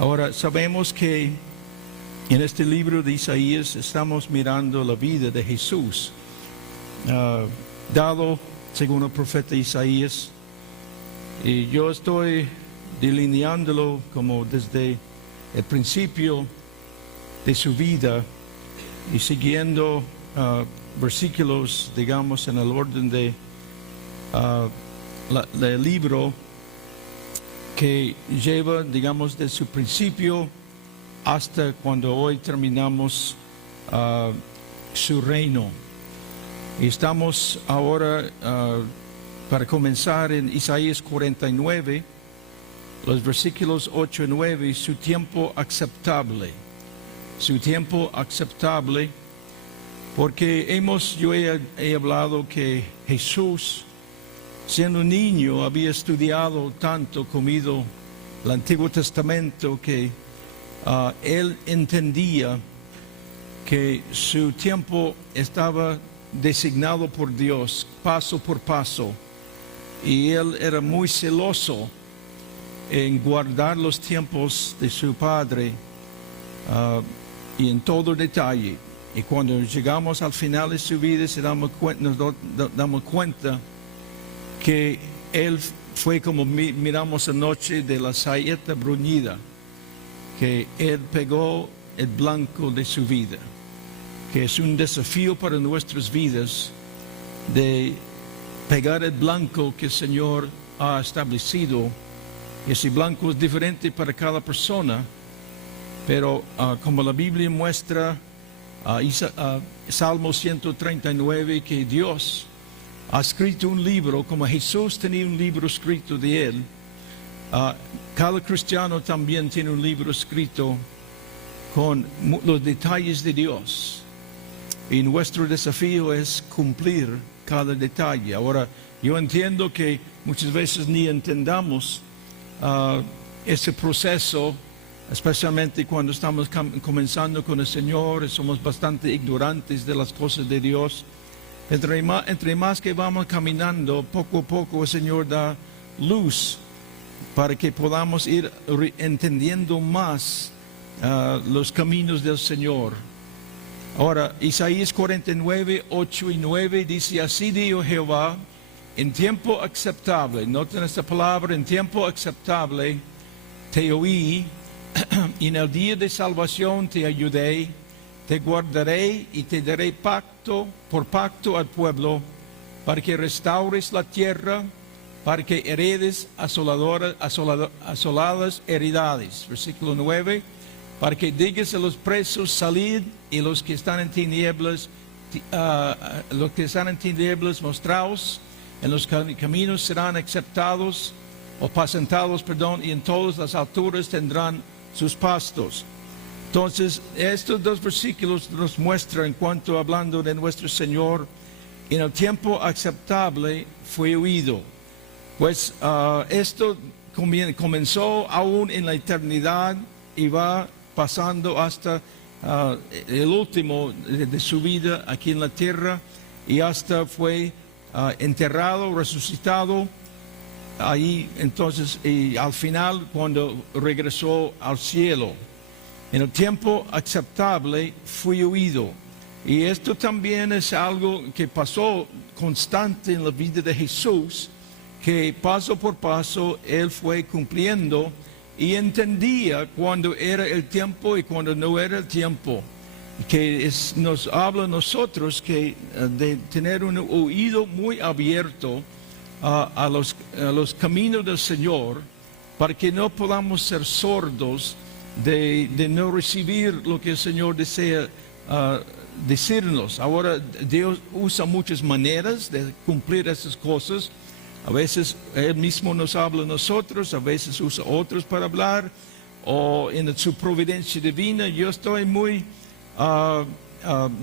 Ahora, sabemos que en este libro de Isaías estamos mirando la vida de Jesús, dado según el profeta Isaías, y yo estoy delineándolo como desde el principio de su vida y siguiendo versículos, digamos, en el orden de del libro que lleva, digamos, de su principio hasta cuando hoy terminamos su reino. Y estamos ahora para comenzar en Isaías 49, los versículos 8 y 9, su tiempo aceptable. Su tiempo aceptable, porque yo he hablado que Jesús, siendo niño, había estudiado tanto, comido el Antiguo Testamento, que él entendía que su tiempo estaba designado por Dios, paso por paso, y él era muy celoso en guardar los tiempos de su Padre y en todo detalle. Y cuando llegamos al final de su vida nos damos cuenta que él fue como miramos anoche de la saeta bruñida, que él pegó el blanco de su vida, que es un desafío para nuestras vidas de pegar el blanco que el Señor ha establecido. Ese blanco es diferente para cada persona, pero como la Biblia muestra, Salmo 139, que Dios ha escrito un libro, como Jesús tenía un libro escrito de él, cada cristiano también tiene un libro escrito con los detalles de Dios. Y nuestro desafío es cumplir cada detalle. Ahora, yo entiendo que muchas veces ni entendamos ese proceso, especialmente cuando estamos comenzando con el Señor, somos bastante ignorantes de las cosas de Dios. Entre más que vamos caminando, poco a poco el Señor da luz para que podamos ir entendiendo más los caminos del Señor. Ahora, Isaías 49, 8 y 9 dice: así dijo Jehová, en tiempo aceptable, noten esta palabra, en tiempo aceptable te oí, y en el día de salvación te ayudé, te guardaré y te daré por pacto al pueblo, para que restaures la tierra, para que heredes asoladas heredades. Versículo 9, para que digas a los presos, salid, y los que están en tinieblas, mostraos, en los caminos serán apacentados, y en todas las alturas tendrán sus pastos. Entonces, estos dos versículos nos muestran, en cuanto hablando de nuestro Señor, en el tiempo aceptable fue oído. Pues esto comenzó aún en la eternidad y va pasando hasta el último de su vida aquí en la tierra, y hasta fue enterrado, resucitado ahí. Entonces, y al final, cuando regresó al cielo, en el tiempo aceptable fue oído. Y esto también es algo que pasó constante en la vida de Jesús, que paso por paso él fue cumpliendo y entendía cuando era el tiempo y cuando no era el tiempo. Que nos habla a nosotros que de tener un oído muy abierto a los caminos del Señor, para que no podamos ser sordos de no recibir lo que el Señor desea decirnos. Ahora, Dios usa muchas maneras de cumplir esas cosas. A veces Él mismo nos habla a nosotros, a veces usa otros para hablar, o en su providencia divina. Yo estoy muy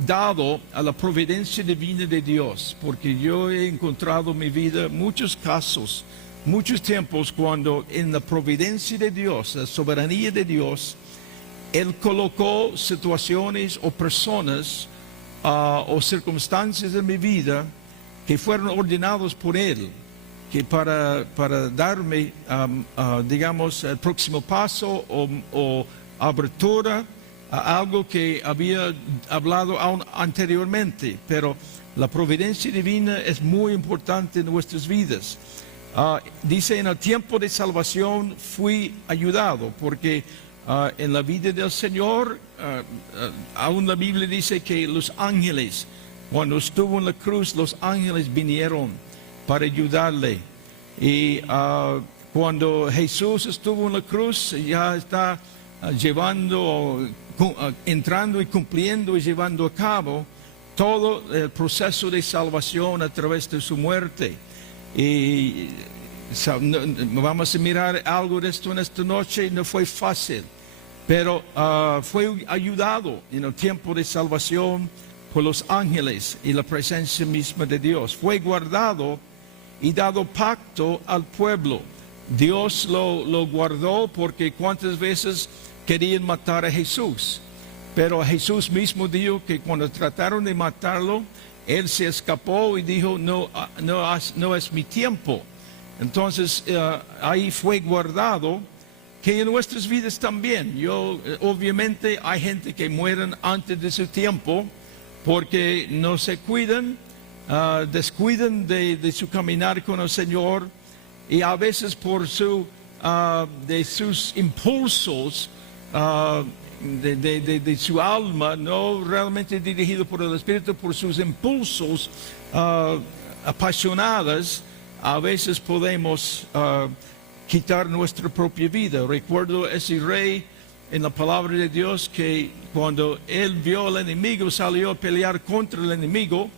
dado a la providencia divina de Dios, porque yo he encontrado en mi vida muchos casos, muchos tiempos cuando en la providencia de Dios, la soberanía de Dios, Él colocó situaciones o personas o circunstancias en mi vida que fueron ordenados por Él. que para darme, digamos, el próximo paso o abertura a algo que había hablado aún anteriormente, pero la providencia divina es muy importante en nuestras vidas. Dice, en el tiempo de salvación fui ayudado, porque en la vida del Señor, aún la Biblia dice que los ángeles, cuando estuvo en la cruz, los ángeles vinieron para ayudarle. Y cuando Jesús estuvo en la cruz, ya está entrando y cumpliendo y llevando a cabo todo el proceso de salvación a través de su muerte. Y vamos a mirar algo de esto en esta noche. No fue fácil, pero fue ayudado en el tiempo de salvación por los ángeles y la presencia misma de Dios. Fue guardado y dado pacto al pueblo. Dios lo guardó porque cuántas veces querían matar a Jesús, pero Jesús mismo dijo que cuando trataron de matarlo, Él se escapó y dijo, no es mi tiempo. Entonces ahí fue guardado, que en nuestras vidas también. Obviamente hay gente que mueren antes de su tiempo porque no se cuidan, descuidan de su caminar con el Señor, y a veces por de sus impulsos de su alma, no realmente dirigido por el Espíritu, por sus impulsos apasionados, a veces podemos quitar nuestra propia vida. Recuerdo ese rey en la palabra de Dios que cuando él vio al enemigo, salió a pelear contra el enemigo,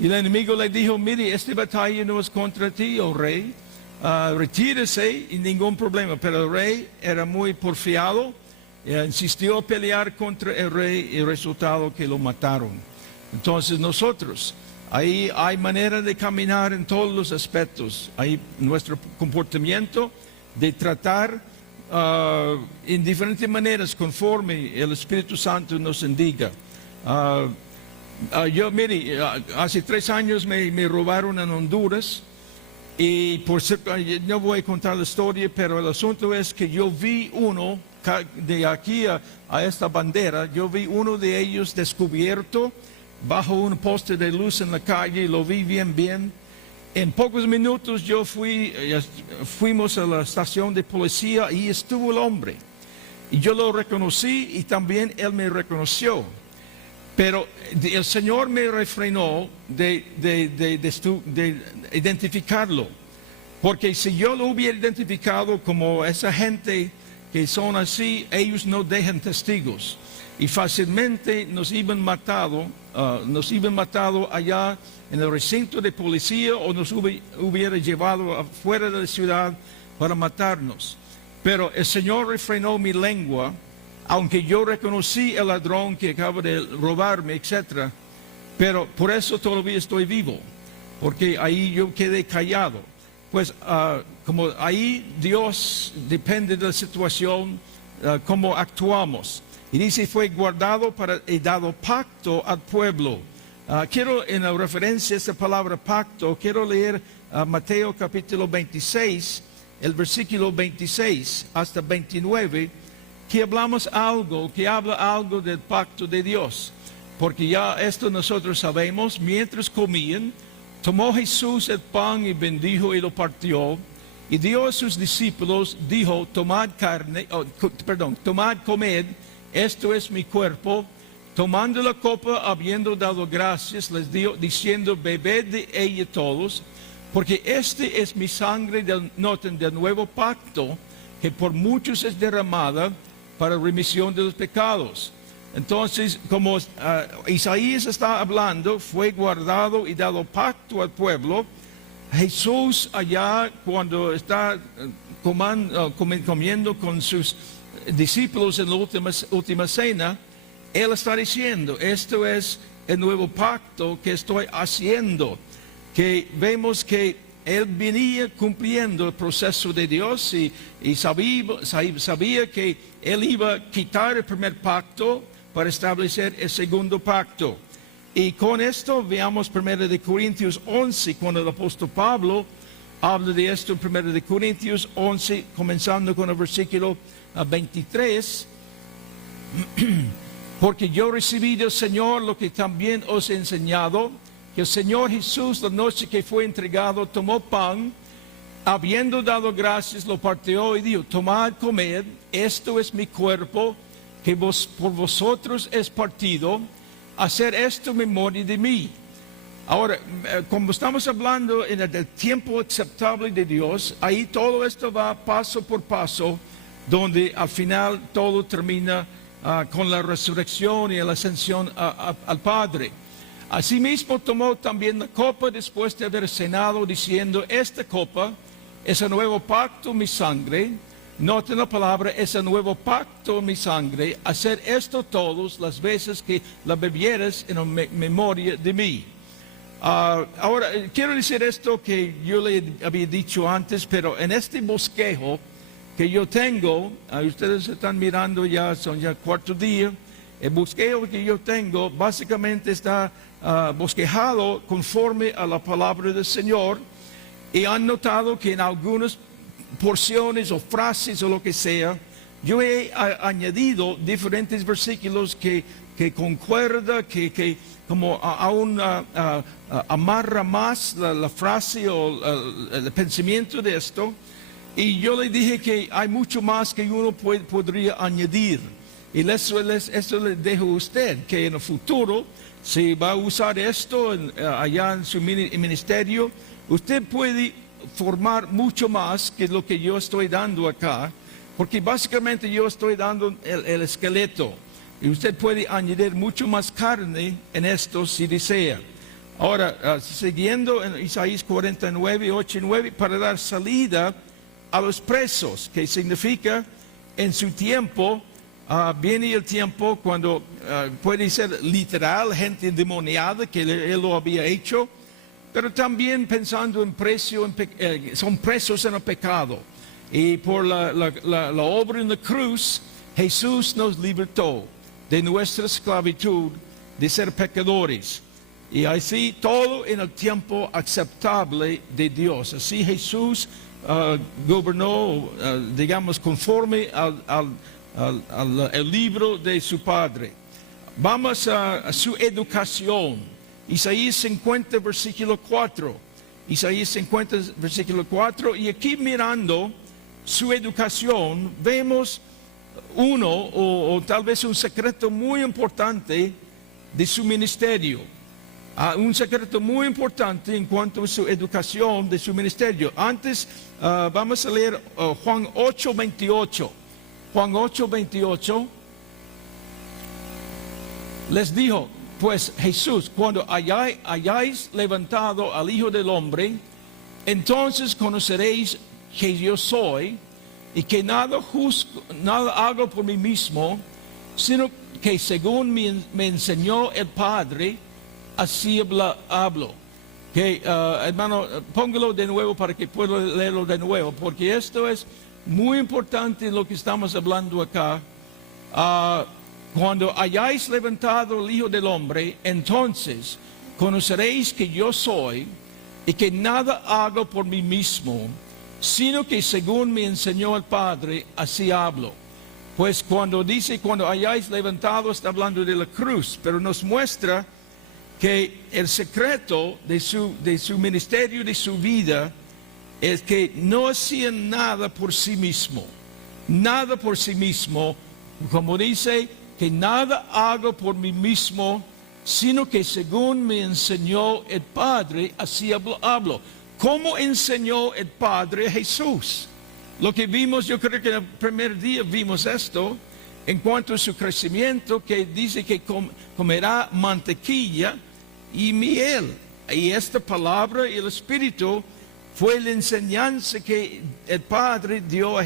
y el enemigo le dijo, mire, esta batalla no es contra ti, oh rey, retírese y ningún problema. Pero el rey era muy porfiado, insistió a pelear contra el rey, y el resultado que lo mataron. Entonces nosotros, ahí hay manera de caminar en todos los aspectos. Hay nuestro comportamiento de tratar en diferentes maneras conforme el Espíritu Santo nos indica. Mire, hace 3 años me robaron en Honduras, y no voy a contar la historia, pero el asunto es que yo vi uno, de aquí a esta bandera, yo vi uno de ellos descubierto bajo un poste de luz en la calle, y lo vi bien. En pocos minutos fuimos a la estación de policía y estuvo el hombre. Y yo lo reconocí y también él me reconoció. Pero el Señor me refrenó de identificarlo. Porque si yo lo hubiera identificado como esa gente que son así, ellos no dejan testigos. Y fácilmente nos iban matado allá en el recinto de policía, o nos hubiera llevado afuera de la ciudad para matarnos. Pero el Señor refrenó mi lengua, aunque yo reconocí el ladrón que acaba de robarme, etc. Pero por eso todavía estoy vivo, porque ahí yo quedé callado. Pues como ahí Dios depende de la situación, cómo actuamos. Y dice, fue guardado y dado pacto al pueblo. Quiero, en la referencia a esta palabra pacto, quiero leer Mateo capítulo 26, el versículo 26 hasta 29, que habla algo del pacto de Dios. Porque ya esto nosotros sabemos. Mientras comían, tomó Jesús el pan y bendijo y lo partió, y dio a sus discípulos, dijo, tomad, comed, esto es mi cuerpo. Tomando la copa, habiendo dado gracias, les dio, diciendo, bebed de ella todos, porque este es mi sangre del nuevo pacto, que por muchos es derramada para remisión de los pecados. Entonces, como Isaías está hablando, fue guardado y dado pacto al pueblo. Jesús allá, cuando está comiendo con sus discípulos en la última cena, Él está diciendo, esto es el nuevo pacto que estoy haciendo. Que vemos que Él venía cumpliendo el proceso de Dios, y sabía que Él iba a quitar el primer pacto para establecer el segundo pacto. Y con esto veamos 1 Corintios 11, cuando el apóstol Pablo habla de esto en 1 de Corintios 11, comenzando con el versículo 23. Porque yo recibí del Señor lo que también os he enseñado, que el Señor Jesús, la noche que fue entregado, tomó pan, habiendo dado gracias, lo partió y dijo: tomad, comed, esto es mi cuerpo, que por vosotros es partido, hacer esto en memoria de mí. Ahora, como estamos hablando en el tiempo aceptable de Dios, ahí todo esto va paso por paso, donde al final todo termina con la resurrección y la ascensión al Padre. Asimismo tomó también la copa después de haber cenado, diciendo: esta copa es el nuevo pacto en mi sangre. Noten la palabra, es el nuevo pacto en mi sangre. Hacer esto todas las veces que la bebieres en memoria de mí. Ahora, quiero decir esto que yo le había dicho antes, pero en este bosquejo que yo tengo, ustedes están mirando ya, son ya cuarto día, el bosquejo que yo tengo básicamente está bosquejado conforme a la palabra del Señor, y han notado que en algunas porciones o frases o lo que sea, yo he añadido diferentes versículos que concuerda, que como aún amarra más la frase o el pensamiento de esto. Y yo le dije que hay mucho más que uno podría añadir. Y eso le dejo a usted, que en el futuro, si va a usar esto allá en su ministerio, usted puede formar mucho más que lo que yo estoy dando acá, porque básicamente yo estoy dando el esqueleto. Y usted puede añadir mucho más carne en esto si desea. Ahora, siguiendo en Isaías 49, 8 y 9, para dar salida a los presos, que significa en su tiempo, viene el tiempo cuando puede ser literal, gente endemoniada que él lo había hecho, pero también pensando en son presos en el pecado. Y por la obra en la cruz, Jesús nos libertó de nuestra esclavitud, de ser pecadores. Y así todo en el tiempo aceptable de Dios. Así Jesús gobernó, digamos, conforme al libro de su Padre. Vamos a su educación. Isaías 50, versículo 4. Isaías 50, versículo 4. Y aquí mirando su educación, vemos uno o tal vez un secreto muy importante de su ministerio. Un secreto muy importante en cuanto a su educación de su ministerio. Antes vamos a leer Juan 8, 28. Juan 8, 28. Les dijo pues Jesús: cuando hayáis levantado al Hijo del Hombre, entonces conoceréis que yo soy, y que nada hago por mí mismo, sino que según me enseñó el Padre, así hablo. Hermano, póngalo de nuevo para que pueda leerlo de nuevo, porque esto es muy importante lo que estamos hablando acá. Cuando hayáis levantado el Hijo del Hombre, entonces conoceréis que yo soy, y que nada hago por mí mismo, sino que según me enseñó el Padre, así hablo. Pues cuando dice cuando hayáis levantado, está hablando de la cruz, pero nos muestra que el secreto de su ministerio, de su vida, es que no hacían nada por sí mismo. Nada por sí mismo, como dice, que nada hago por mí mismo, sino que según me enseñó el Padre, así hablo. ¿Cómo enseñó el Padre a Jesús? Lo que vimos, yo creo que en el primer día vimos esto, en cuanto a su crecimiento, que dice que comerá mantequilla y miel. Y esta palabra y el Espíritu fue la enseñanza que el Padre dio a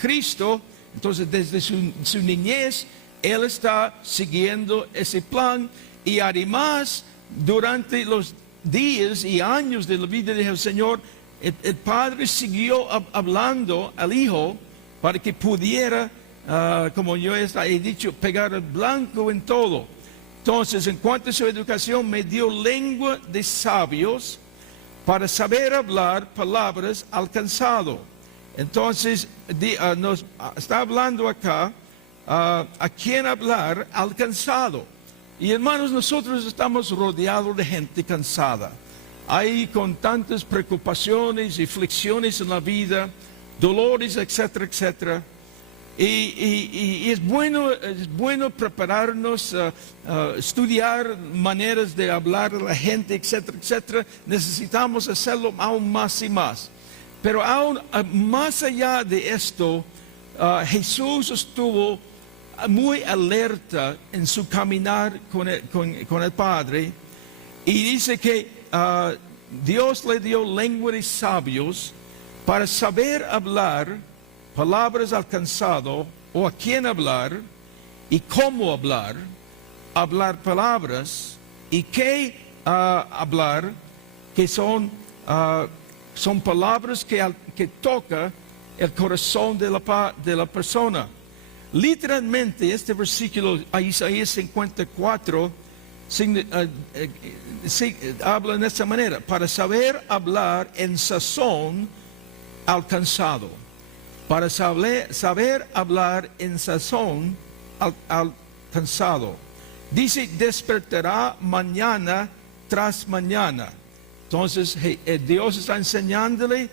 Cristo. Entonces, desde su niñez, Él está siguiendo ese plan. Y además, durante los días y años de la vida del Señor, el Padre siguió hablando al Hijo para que pudiera, como yo he dicho, pegar el blanco en todo. Entonces, en cuanto a su educación, me dio lengua de sabios para saber hablar palabras al cansado. Entonces, nos está hablando acá a quién hablar al cansado. Y hermanos, nosotros estamos rodeados de gente cansada. Hay con tantas preocupaciones y aflicciones en la vida, dolores, etcétera, etcétera. Y es bueno prepararnos, estudiar maneras de hablar a la gente, etcétera, etcétera. Necesitamos hacerlo aún más y más. Pero aún más allá de esto, Jesús estuvo muy alerta en su caminar con el Padre. Y dice que Dios le dio lengua de sabios para saber hablar palabras al cansado, o a quién hablar, y cómo hablar palabras, y qué hablar, que son palabras que toca el corazón de la persona. Literalmente, este versículo, Isaías 54, habla en esta manera: para saber hablar en sazón al cansado. Para saber hablar en sazón al cansado. Dice, despertará mañana tras mañana. Entonces, Dios está enseñándole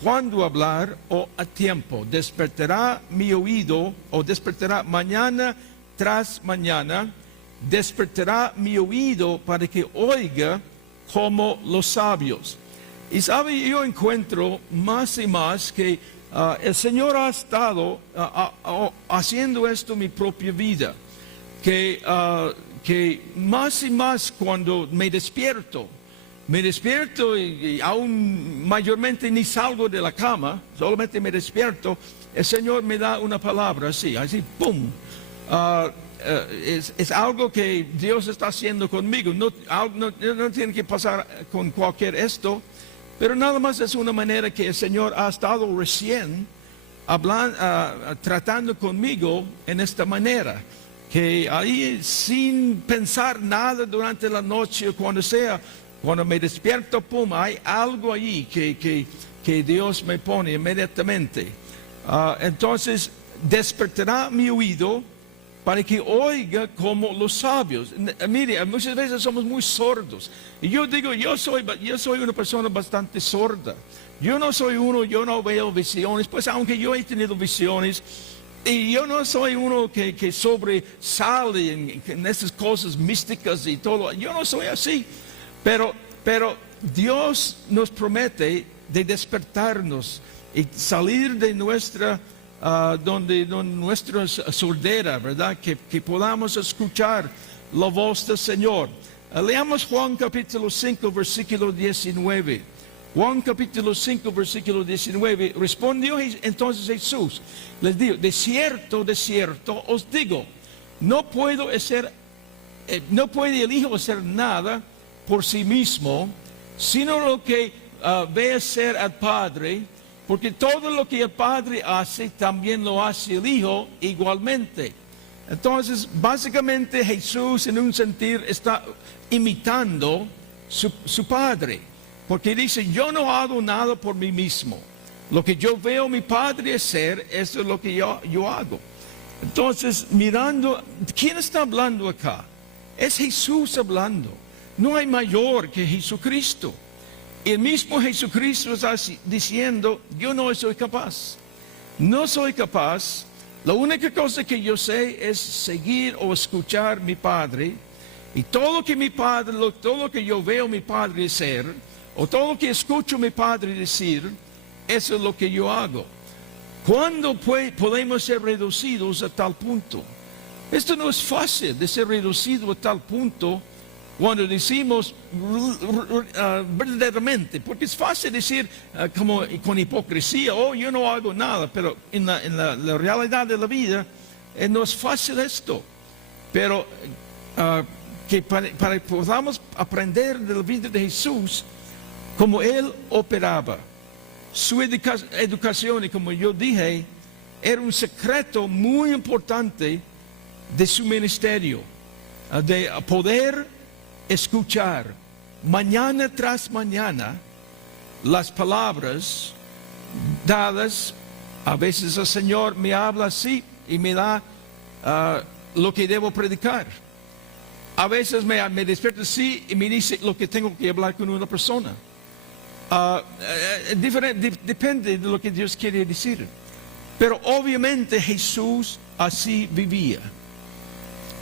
cuándo hablar o a tiempo. Despertará mi oído, o despertará mañana tras mañana. Despertará mi oído para que oiga como los sabios. Y sabe, yo encuentro más y más que el Señor ha estado haciendo esto en mi propia vida, que más y más cuando me despierto y aún mayormente ni salgo de la cama, solamente me despierto, el Señor me da una palabra así, ¡pum! Es algo que Dios está haciendo conmigo. No tiene que pasar con cualquier esto. Pero nada más es una manera que el Señor ha estado recién tratando conmigo en esta manera. Que ahí sin pensar nada durante la noche, cuando me despierto, pum, hay algo ahí que Dios me pone inmediatamente. Entonces, despertará mi oído para que oiga como los sabios. Mire, muchas veces somos muy sordos. Y yo digo, yo soy una persona bastante sorda. Yo no veo visiones, pues aunque yo he tenido visiones, y yo no soy uno que sobresale en esas cosas místicas y todo. Yo no soy así. Pero Dios nos promete de despertarnos y salir de nuestra sordera, ¿verdad? Que podamos escuchar la voz del Señor. Leamos Juan capítulo 5, versículo 19. Juan capítulo 5, versículo 19. Respondió entonces Jesús, les dijo, de cierto os digo, no puede el Hijo hacer nada por sí mismo, sino lo que ve hacer al Padre. Porque todo lo que el Padre hace, también lo hace el Hijo igualmente. Entonces, básicamente Jesús en un sentido está imitando su Padre. Porque dice, yo no hago nada por mí mismo. Lo que yo veo a mi Padre hacer, eso es lo que yo hago. Entonces, mirando, ¿quién está hablando acá? Es Jesús hablando. No hay mayor que Jesucristo. El mismo Jesucristo está diciendo, yo no soy capaz. No soy capaz. La única cosa que yo sé es seguir o escuchar a mi Padre. Y todo lo que yo veo a mi Padre hacer, o todo lo que escucho a mi Padre decir, eso es lo que yo hago. ¿Cuándo podemos ser reducidos a tal punto? Esto no es fácil de ser reducido a tal punto. Cuando decimos verdaderamente, porque es fácil decir como con hipocresía, oh, yo no hago nada, pero en la realidad de la vida no es fácil esto. Pero que para que podamos aprender de la vida de Jesús, como Él operaba, su educación, y como yo dije, era un secreto muy importante de su ministerio, de poder escuchar mañana tras mañana las palabras dadas. A veces el Señor me habla así y me da lo que debo predicar. A veces me despierta así y me dice lo que tengo que hablar con una persona. Depende de lo que Dios quiere decir. Pero obviamente Jesús así vivía.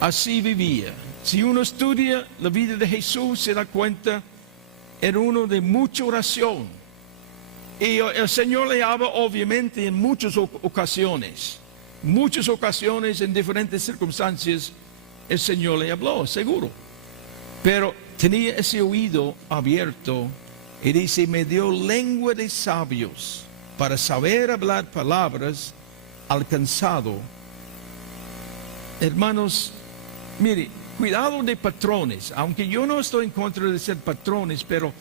Así vivía. Si uno estudia la vida de Jesús, se da cuenta, era uno de mucha oración. Y el Señor le habla obviamente en muchas ocasiones. Muchas ocasiones, en diferentes circunstancias, el Señor le habló, seguro. Pero tenía ese oído abierto y dice, me dio lengua de sabios para saber hablar palabras al cansado. Hermanos, mire, cuidado de patrones, aunque yo no estoy en contra de ser patrones, pero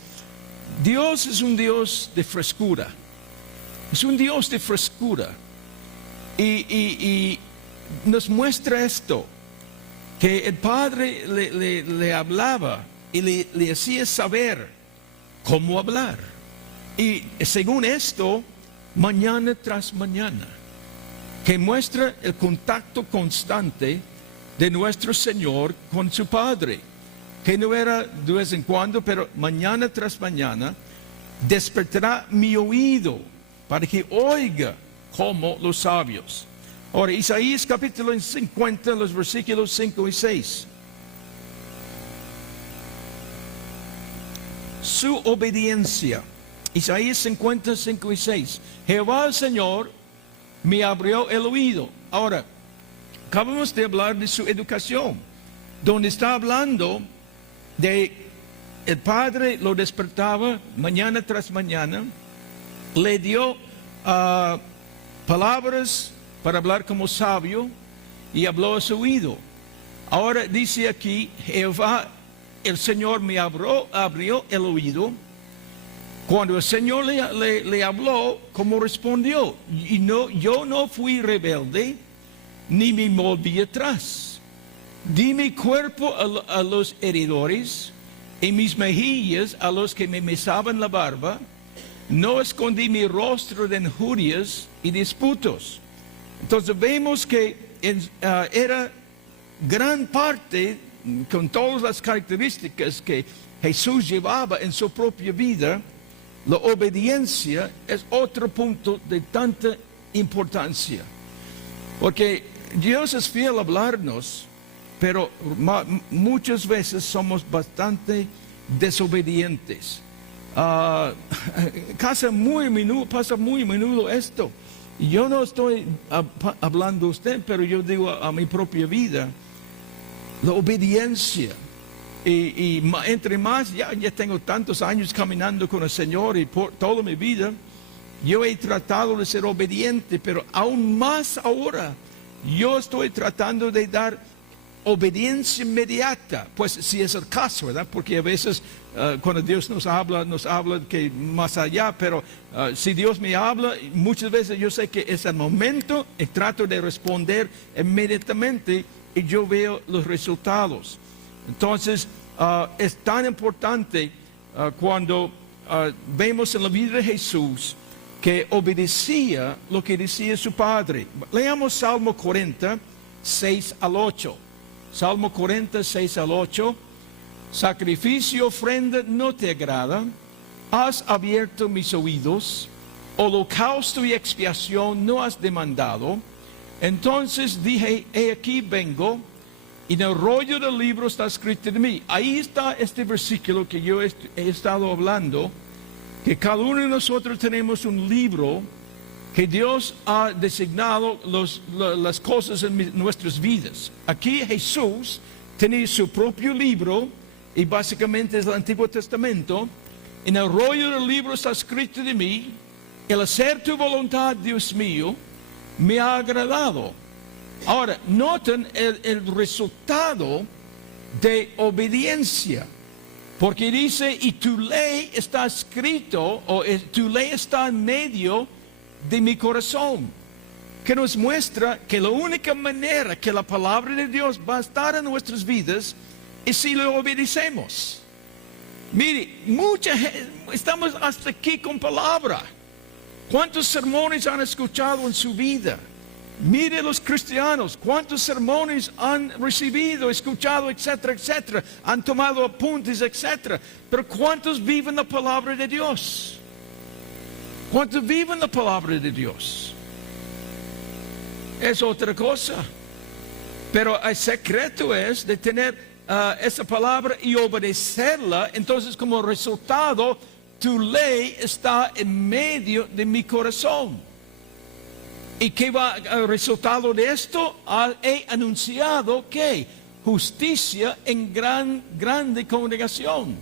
Dios es un Dios de frescura. Es un Dios de frescura. Y nos muestra esto, que el Padre le hablaba y le hacía saber cómo hablar. Y según esto, mañana tras mañana, que muestra el contacto constante de nuestro Señor con su Padre, que no era de vez en cuando, pero mañana tras mañana, despertará mi oído para que oiga como los sabios. Ahora, Isaías capítulo 50, los versículos 5 y 6. Su obediencia. Isaías 50, 5 y 6. Jehová el Señor me abrió el oído. Ahora, acabamos de hablar de su educación, donde está hablando de el Padre lo despertaba mañana tras mañana, le dio palabras para hablar como sabio y habló a su oído. Ahora dice aquí, Jehová, el Señor me abrió el oído. Cuando el Señor le habló, ¿cómo respondió? Y no, yo no fui rebelde, ni me volví atrás. Di mi cuerpo a los heridores y mis mejillas a los que me mesaban la barba. No escondí mi rostro de injurias y disputos. Entonces vemos que era gran parte, con todas las características que Jesús llevaba en su propia vida, la obediencia es otro punto de tanta importancia. Porque Dios es fiel a hablarnos, pero muchas veces somos bastante desobedientes. Pasa muy a menudo esto. Yo no estoy hablando a usted, pero yo digo a mi propia vida, la obediencia. Y entre más, ya tengo tantos años caminando con el Señor y por toda mi vida, yo he tratado de ser obediente, pero aún más ahora, yo estoy tratando de dar obediencia inmediata, pues si es el caso, ¿verdad? Porque a veces cuando Dios nos habla que más allá, pero si Dios me habla, muchas veces yo sé que es el momento y trato de responder inmediatamente y yo veo los resultados. Entonces, es tan importante cuando vemos en la vida de Jesús que obedecía lo que decía su Padre. Leamos Salmo 40, 6 al 8. Salmo 40, 6 al 8. Sacrificio, ofrenda no te agrada. Has abierto mis oídos. Holocausto y expiación no has demandado. Entonces dije, he aquí vengo. Y en el rollo del libro está escrito de mí. Ahí está este versículo que yo he estado hablando, que cada uno de nosotros tenemos un libro que Dios ha designado las cosas en nuestras vidas. Aquí Jesús tenía su propio libro, y básicamente es el Antiguo Testamento. En el rollo del libro está escrito de mí, el hacer tu voluntad, Dios mío, me ha agradado. Ahora, noten el resultado de obediencia. Porque dice, y tu ley está escrito, o tu ley está en medio de mi corazón. Que nos muestra que la única manera que la palabra de Dios va a estar en nuestras vidas es si le obedecemos. Mire, mucha gente, estamos hasta aquí con palabra. ¿Cuántos sermones han escuchado en su vida? Mire los cristianos, cuántos sermones han recibido, escuchado, etcétera, etcétera. Han tomado apuntes, etcétera. Pero ¿cuántos viven la palabra de Dios? ¿Cuántos viven la palabra de Dios? Es otra cosa. Pero el secreto es de tener esa palabra y obedecerla. Entonces, como resultado, tu ley está en medio de mi corazón. ¿Y qué va el resultado de esto? He anunciado que justicia en grande congregación.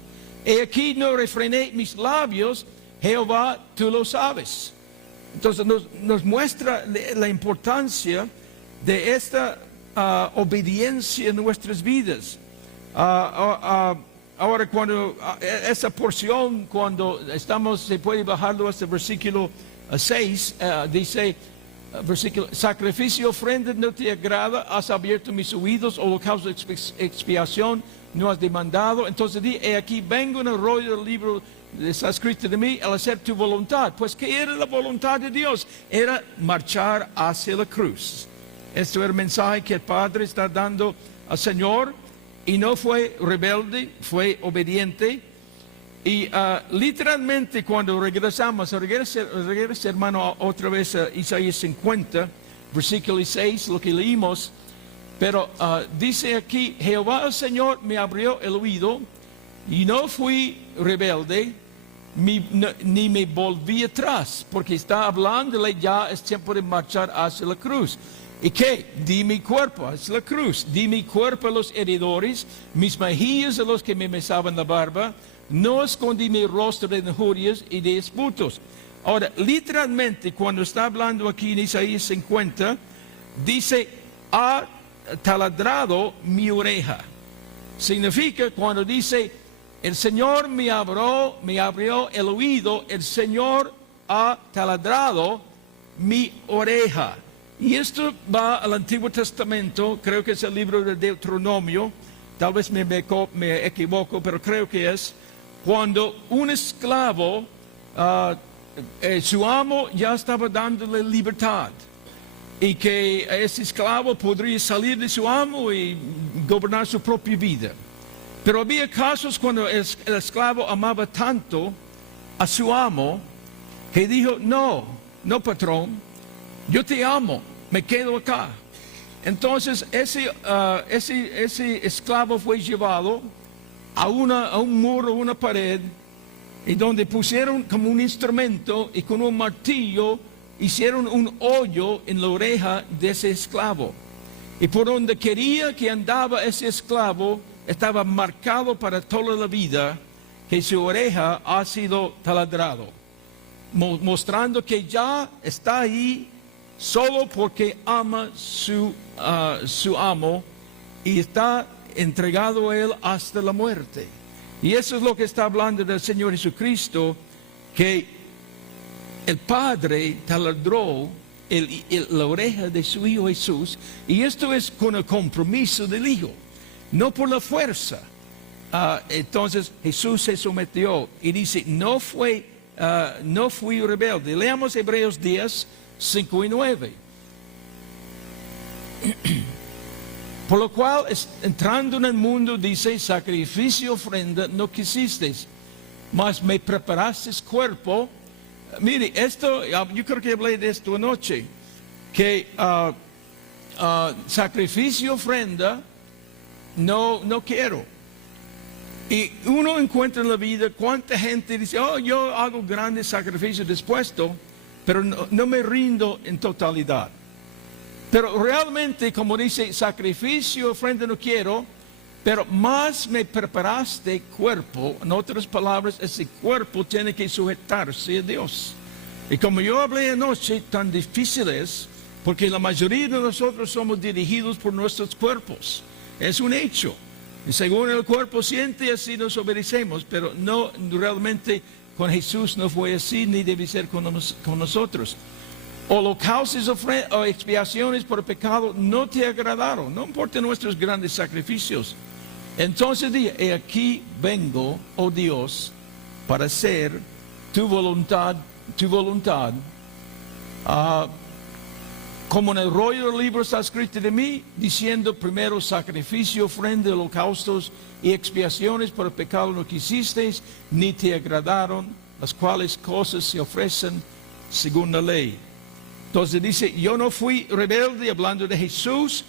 Y aquí no refrené mis labios, Jehová, tú lo sabes. Entonces nos muestra la importancia de esta obediencia en nuestras vidas. Ahora cuando esa porción, cuando estamos, se puede bajarlo hasta el versículo 6, dice, versículo, sacrificio, ofrenda no te agrada, has abierto mis oídos, holocausto de expiación no has demandado. Entonces he aquí vengo en el rollo del libro, está escrito de mí, al hacer tu voluntad. Pues ¿qué era la voluntad de Dios? Era marchar hacia la cruz. Este es el mensaje que el Padre está dando al Señor, y no fue rebelde, fue obediente. Y literalmente cuando regresamos, regresa hermano otra vez a Isaías 50, versículo 6, lo que leímos. Pero dice aquí, Jehová el Señor me abrió el oído y no fui rebelde, ni me volví atrás, porque está hablándole ya es tiempo de marchar hacia la cruz. ¿Y qué? Di mi cuerpo hacia la cruz, di mi cuerpo a los heredores, mis mejillas a los que me mesaban la barba. No escondí mi rostro de injurias y de disputos. Ahora, literalmente, cuando está hablando aquí en Isaías 50, dice, ha taladrado mi oreja. Significa, cuando dice, el Señor me abrió el oído, el Señor ha taladrado mi oreja. Y esto va al Antiguo Testamento, creo que es el libro de Deuteronomio, tal vez me equivoco, pero creo que es. Cuando un esclavo, su amo ya estaba dándole libertad, y que ese esclavo podría salir de su amo y gobernar su propia vida. Pero había casos cuando el esclavo amaba tanto a su amo que dijo, no patrón, yo te amo, me quedo acá. Entonces ese esclavo fue llevado a un muro, una pared, y donde pusieron como un instrumento y con un martillo hicieron un hoyo en la oreja de ese esclavo. Y por donde quería que andaba ese esclavo, estaba marcado para toda la vida que su oreja ha sido taladrado, mostrando que ya está ahí solo porque ama su amo y está entregado a él hasta la muerte. Y eso es lo que está hablando del Señor Jesucristo, que el Padre taladró la oreja de su Hijo Jesús, y esto es con el compromiso del Hijo, no por la fuerza. Entonces Jesús se sometió y dice, no fui rebelde. Leamos Hebreos 10, 5 y 9. Por lo cual, entrando en el mundo, dice, sacrificio, ofrenda, no quisisteis, mas me preparaste cuerpo. Mire, esto, yo creo que hablé de esto anoche, que sacrificio, ofrenda, no quiero. Y uno encuentra en la vida cuánta gente dice, yo hago grandes sacrificios dispuesto, pero no me rindo en totalidad. Pero realmente, como dice, sacrificio, ofrenda no quiero, pero más me preparaste cuerpo. En otras palabras, ese cuerpo tiene que sujetarse a Dios. Y como yo hablé anoche, tan difícil es, porque la mayoría de nosotros somos dirigidos por nuestros cuerpos. Es un hecho. Y según el cuerpo siente, así nos obedecemos, pero no realmente con Jesús no fue así, ni debe ser con nosotros. Holocaustos o expiaciones por pecado no te agradaron, no importa nuestros grandes sacrificios. Entonces dije, he aquí vengo, oh Dios, para hacer tu voluntad, como en el rollo del libro está escrito de mí, diciendo primero sacrificio, ofrenda, holocaustos y expiaciones por el pecado no quisisteis, ni te agradaron, las cuales cosas se ofrecen según la ley. Entonces dice, yo no fui rebelde, hablando de Jesús,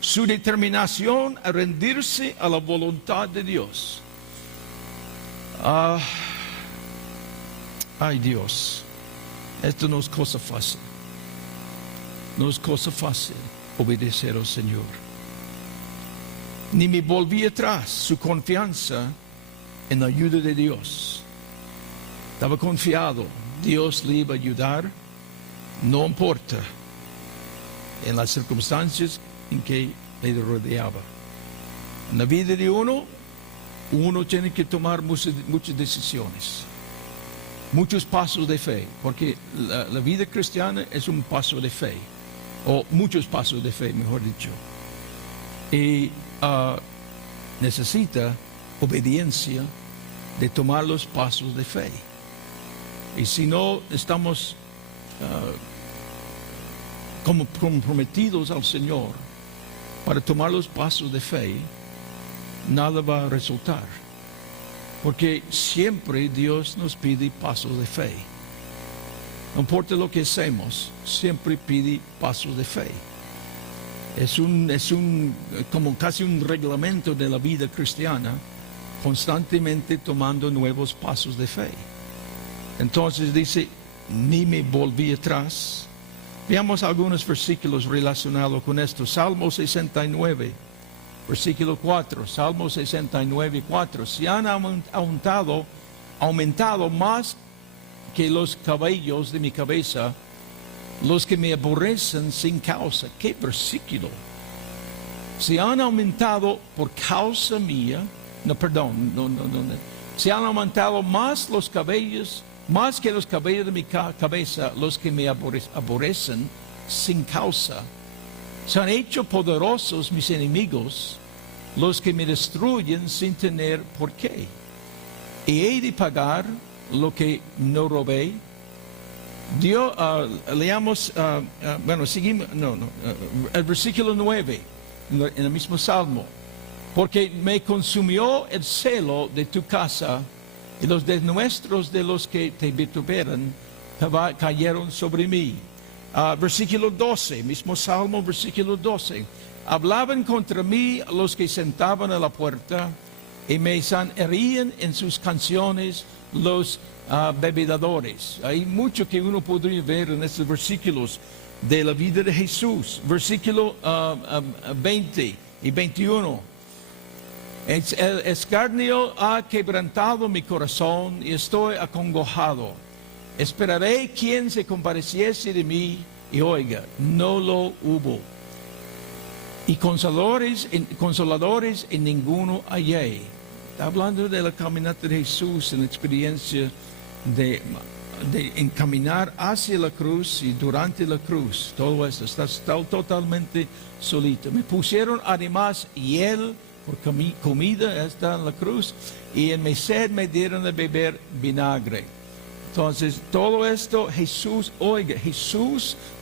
su determinación a rendirse a la voluntad de Dios. Ay Dios, esto no es cosa fácil. No es cosa fácil obedecer al Señor. Ni me volví atrás, su confianza en la ayuda de Dios. Estaba confiado, Dios le iba a ayudar, no importa en las circunstancias en que le rodeaba. En la vida de uno tiene que tomar muchas decisiones, muchos pasos de fe, porque la vida cristiana es un paso de fe, o muchos pasos de fe, mejor dicho. Y necesita obediencia de tomar los pasos de fe. Y si no estamos como comprometidos al Señor para tomar los pasos de fe, nada va a resultar. Porque siempre Dios nos pide pasos de fe. No importa lo que hacemos, siempre pide pasos de fe. Es como casi un reglamento de la vida cristiana, constantemente tomando nuevos pasos de fe. Entonces dice, ni me volví atrás. Veamos algunos versículos relacionados con esto. Salmo 69, versículo 4. Salmo 69, 4. Se han aumentado más que los cabellos de mi cabeza, los que me aborrecen sin causa. ¿Qué versículo? Se han aumentado por causa mía. No. Se han aumentado más los cabellos, más que los cabellos de mi cabeza, los que me aborrecen sin causa. Se han hecho poderosos mis enemigos, los que me destruyen sin tener por qué. Y he de pagar lo que no robé. Dios, leamos, seguimos, el versículo 9, en el mismo Salmo. Porque me consumió el celo de tu casa, y los denuestos de los que te vituperan cayeron sobre mí. Versículo 12, mismo Salmo, versículo 12. Hablaban contra mí los que sentaban a la puerta, y me herían en sus canciones los bebedores. Hay mucho que uno podría ver en estos versículos de la vida de Jesús. Versículo 20 y 21. El escarnio ha quebrantado mi corazón y estoy acongojado. Esperaré quien se compadeciese de mí, y oiga, no lo hubo. Y consoladores en ninguno hallé. Está hablando de la caminata de Jesús, en la experiencia de encaminar hacia la cruz y durante la cruz. Todo esto está totalmente solito. Me pusieron además hiel por comida, está en la cruz, y en mi sed me dieron de beber vinagre. Entonces, todo esto, Jesús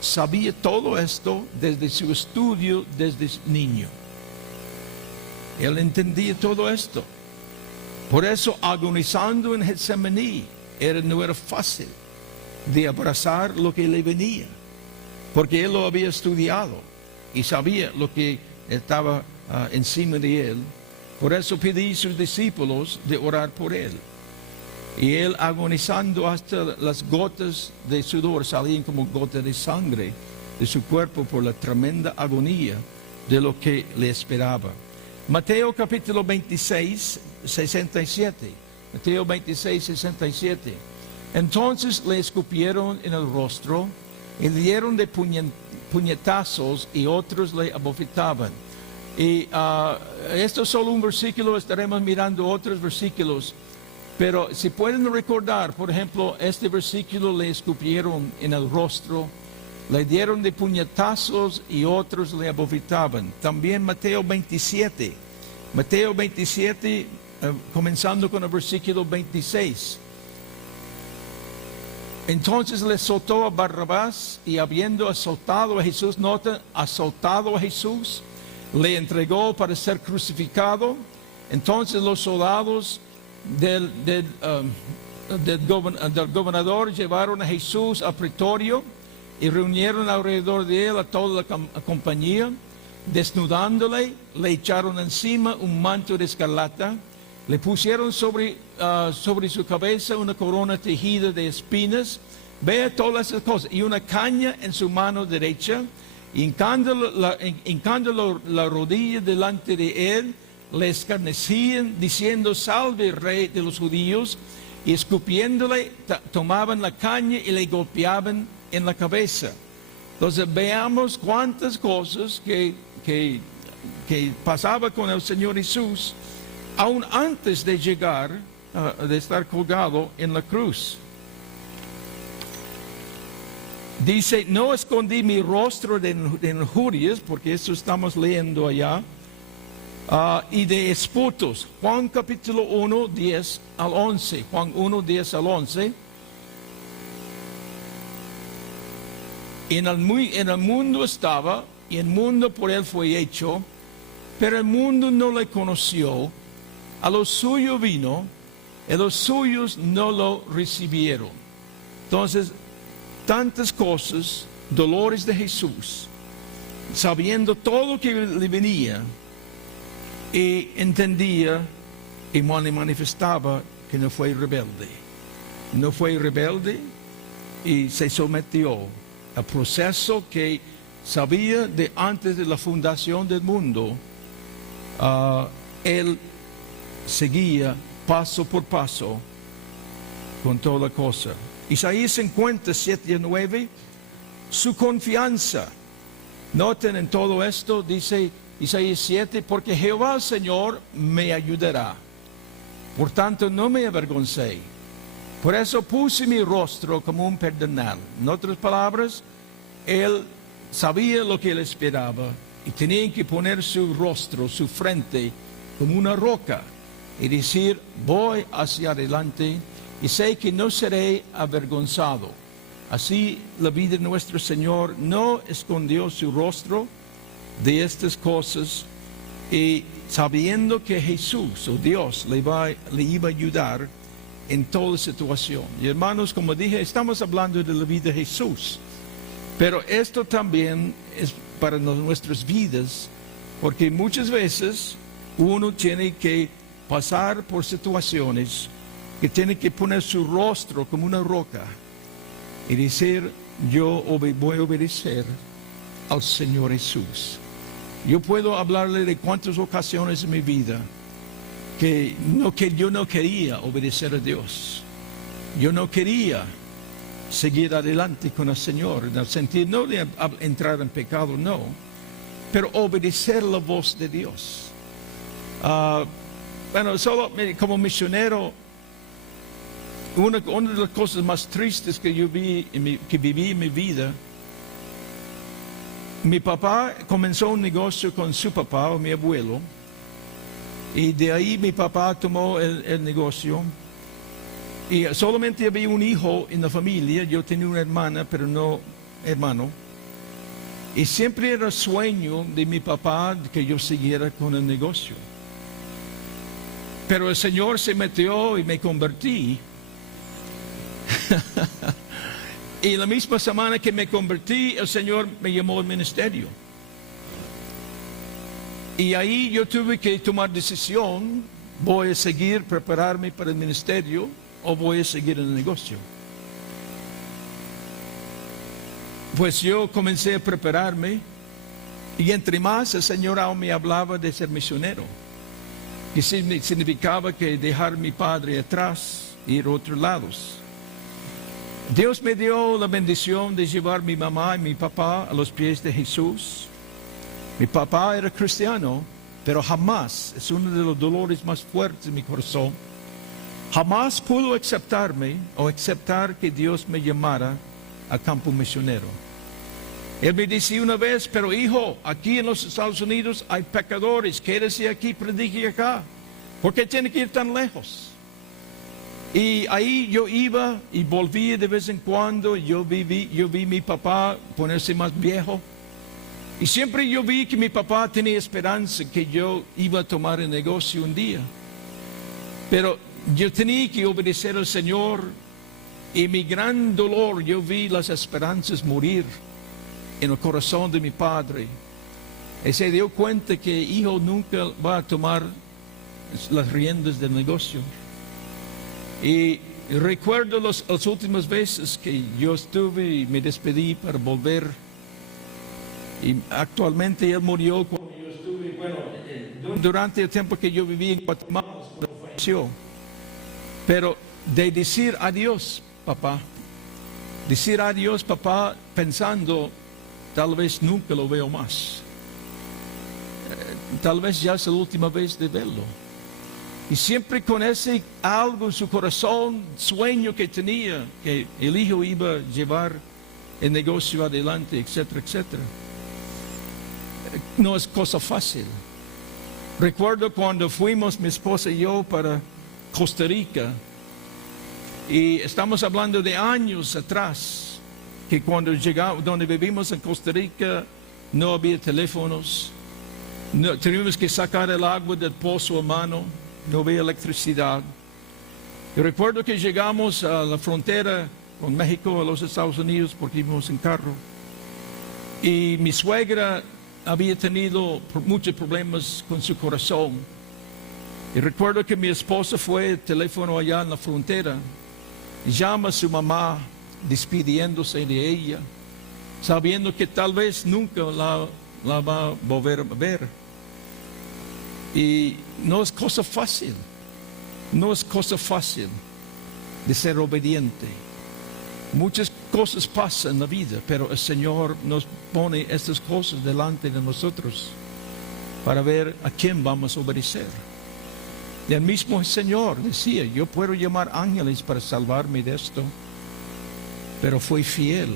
sabía todo esto desde su estudio, desde niño. Él entendía todo esto. Por eso, agonizando en Getsemaní, no era fácil de abrazar lo que le venía, porque él lo había estudiado y sabía lo que estaba encima de él. Por eso pedí a sus discípulos de orar por él. Y él, agonizando hasta las gotas de sudor, salían como gotas de sangre de su cuerpo por la tremenda agonía de lo que le esperaba. Mateo capítulo 26, 67. Mateo 26, 67. Entonces le escupieron en el rostro y le dieron de puñetazos, y otros le abofetaban. Y esto es solo un versículo, estaremos mirando otros versículos. Pero si pueden recordar, por ejemplo, este versículo: le escupieron en el rostro, le dieron de puñetazos y otros le abofetaban. También Mateo 27, Mateo 27, comenzando con el versículo 26. Entonces le soltó a Barrabás y habiendo azotado a Jesús, nota, azotado a Jesús, le entregó para ser crucificado. Entonces los soldados del gobernador llevaron a Jesús al pretorio y reunieron alrededor de él a toda la compañía. Desnudándole, le echaron encima un manto de escarlata, le pusieron sobre su cabeza una corona tejida de espinas, vea todas esas cosas, y una caña en su mano derecha, hincando la rodilla delante de él, le escarnecían, diciendo, salve rey de los judíos, y escupiéndole, tomaban la caña y le golpeaban en la cabeza. Entonces veamos cuántas cosas que pasaba con el Señor Jesús, aún antes de llegar, de estar colgado en la cruz. Dice, no escondí mi rostro de injurias, porque esto estamos leyendo allá, y de esputos. Juan capítulo 1, 10 al 11. Juan 1, 10 al 11. En el mundo estaba, y el mundo por él fue hecho, pero el mundo no le conoció. A lo suyo vino, y los suyos no lo recibieron. Entonces, tantas cosas, dolores de Jesús, sabiendo todo lo que le venía, y entendía y manifestaba que no fue rebelde. No fue rebelde y se sometió al proceso que sabía de antes de la fundación del mundo. Él seguía paso por paso con toda cosa. Isaías 50, 7 y 9, su confianza. Noten en todo esto, dice Isaías 7, porque Jehová el Señor me ayudará. Por tanto, no me avergoncé. Por eso puse mi rostro como un pedernal. En otras palabras, él sabía lo que él esperaba y tenía que poner su rostro, su frente, como una roca y decir, voy hacia adelante y sé que no seré avergonzado. Así la vida de nuestro Señor no escondió su rostro de estas cosas, y sabiendo que Jesús o Dios le iba a ayudar en toda situación. Y hermanos, como dije, estamos hablando de la vida de Jesús, pero esto también es para nuestras vidas, porque muchas veces uno tiene que pasar por situaciones que tiene que poner su rostro como una roca y decir, yo voy a obedecer al Señor Jesús. Yo puedo hablarle de cuántas ocasiones en mi vida que yo no quería obedecer a Dios. Yo no quería seguir adelante con el Señor, en el sentido no de entrar en pecado, no, pero obedecer la voz de Dios. Bueno, solo como misionero, una de las cosas más tristes que yo viví en mi vida, mi papá comenzó un negocio con su papá o mi abuelo, y de ahí mi papá tomó el negocio, y solamente había un hijo en la familia. Yo tenía una hermana, pero no hermano, y siempre era sueño de mi papá que yo siguiera con el negocio. Pero el Señor se metió y me convertí. Y la misma semana que me convertí, el Señor me llamó al ministerio. Y ahí yo tuve que tomar decisión, voy a seguir, prepararme para el ministerio o voy a seguir en el negocio. Pues yo comencé a prepararme, y entre más el Señor aún me hablaba de ser misionero. Y significaba que dejar mi padre atrás e ir a otros lados. Dios me dio la bendición de llevar a mi mamá y mi papá a los pies de Jesús. Mi papá era cristiano, pero jamás, es uno de los dolores más fuertes de mi corazón, jamás pudo aceptarme o aceptar que Dios me llamara a campo misionero. Él me decía una vez, pero hijo, aquí en los Estados Unidos hay pecadores, quédese aquí, predique acá. ¿Por qué tiene que ir tan lejos? Y ahí yo iba y volvía de vez en cuando. Yo vi mi papá ponerse más viejo. Y siempre yo vi que mi papá tenía esperanza que yo iba a tomar el negocio un día. Pero yo tenía que obedecer al Señor. Y mi gran dolor, yo vi las esperanzas morir en el corazón de mi padre. Y se dio cuenta que hijo nunca va a tomar las riendas del negocio. Y recuerdo las últimas veces que yo estuve y me despedí para volver. Y actualmente él murió cuando yo estuve, durante el tiempo que yo viví en Guatemala, falleció. Pero de decir adiós, papá, pensando, tal vez nunca lo veo más. Tal vez ya es la última vez de verlo. Y siempre con ese algo en su corazón, sueño que tenía, que el hijo iba a llevar el negocio adelante, etcétera, etcétera. No es cosa fácil. Recuerdo cuando fuimos, mi esposa y yo, para Costa Rica, y estamos hablando de años atrás, que cuando llegamos, donde vivimos en Costa Rica, no había teléfonos, no, teníamos que sacar el agua del pozo a mano, no había electricidad. Y recuerdo que llegamos a la frontera con México, a los Estados Unidos, porque íbamos en carro, y mi suegra había tenido muchos problemas con su corazón. Y recuerdo que mi esposa fue al teléfono allá en la frontera y llama a su mamá despidiéndose de ella, sabiendo que tal vez nunca la va a volver a ver. Y no es cosa fácil, no es cosa fácil de ser obediente. Muchas cosas pasan en la vida, pero el Señor nos pone estas cosas delante de nosotros para ver a quién vamos a obedecer. Y el mismo Señor decía, yo puedo llamar ángeles para salvarme de esto, pero fue fiel.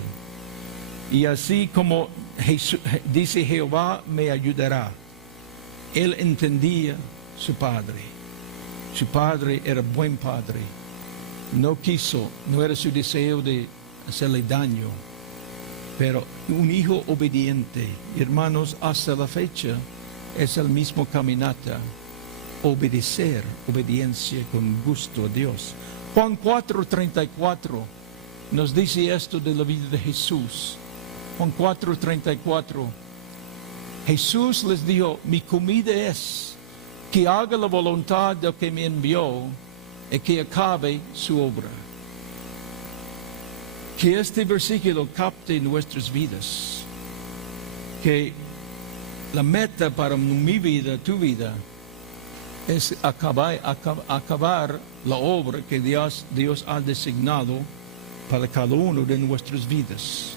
Y así como dice Jehová me ayudará, él entendía su padre. Su padre era buen padre. No era su deseo de hacerle daño, pero un hijo obediente, hermanos, hasta la fecha es el mismo caminata, obediencia con gusto a Dios. Juan 4:34 nos dice esto de la vida de Jesús. Juan 4:34, Jesús les dijo, mi comida es que haga la voluntad del que me envió y que acabe su obra. Que este versículo capte nuestras vidas. Que la meta para mi vida, tu vida, es acabar la obra que Dios ha designado para cada uno de nuestras vidas.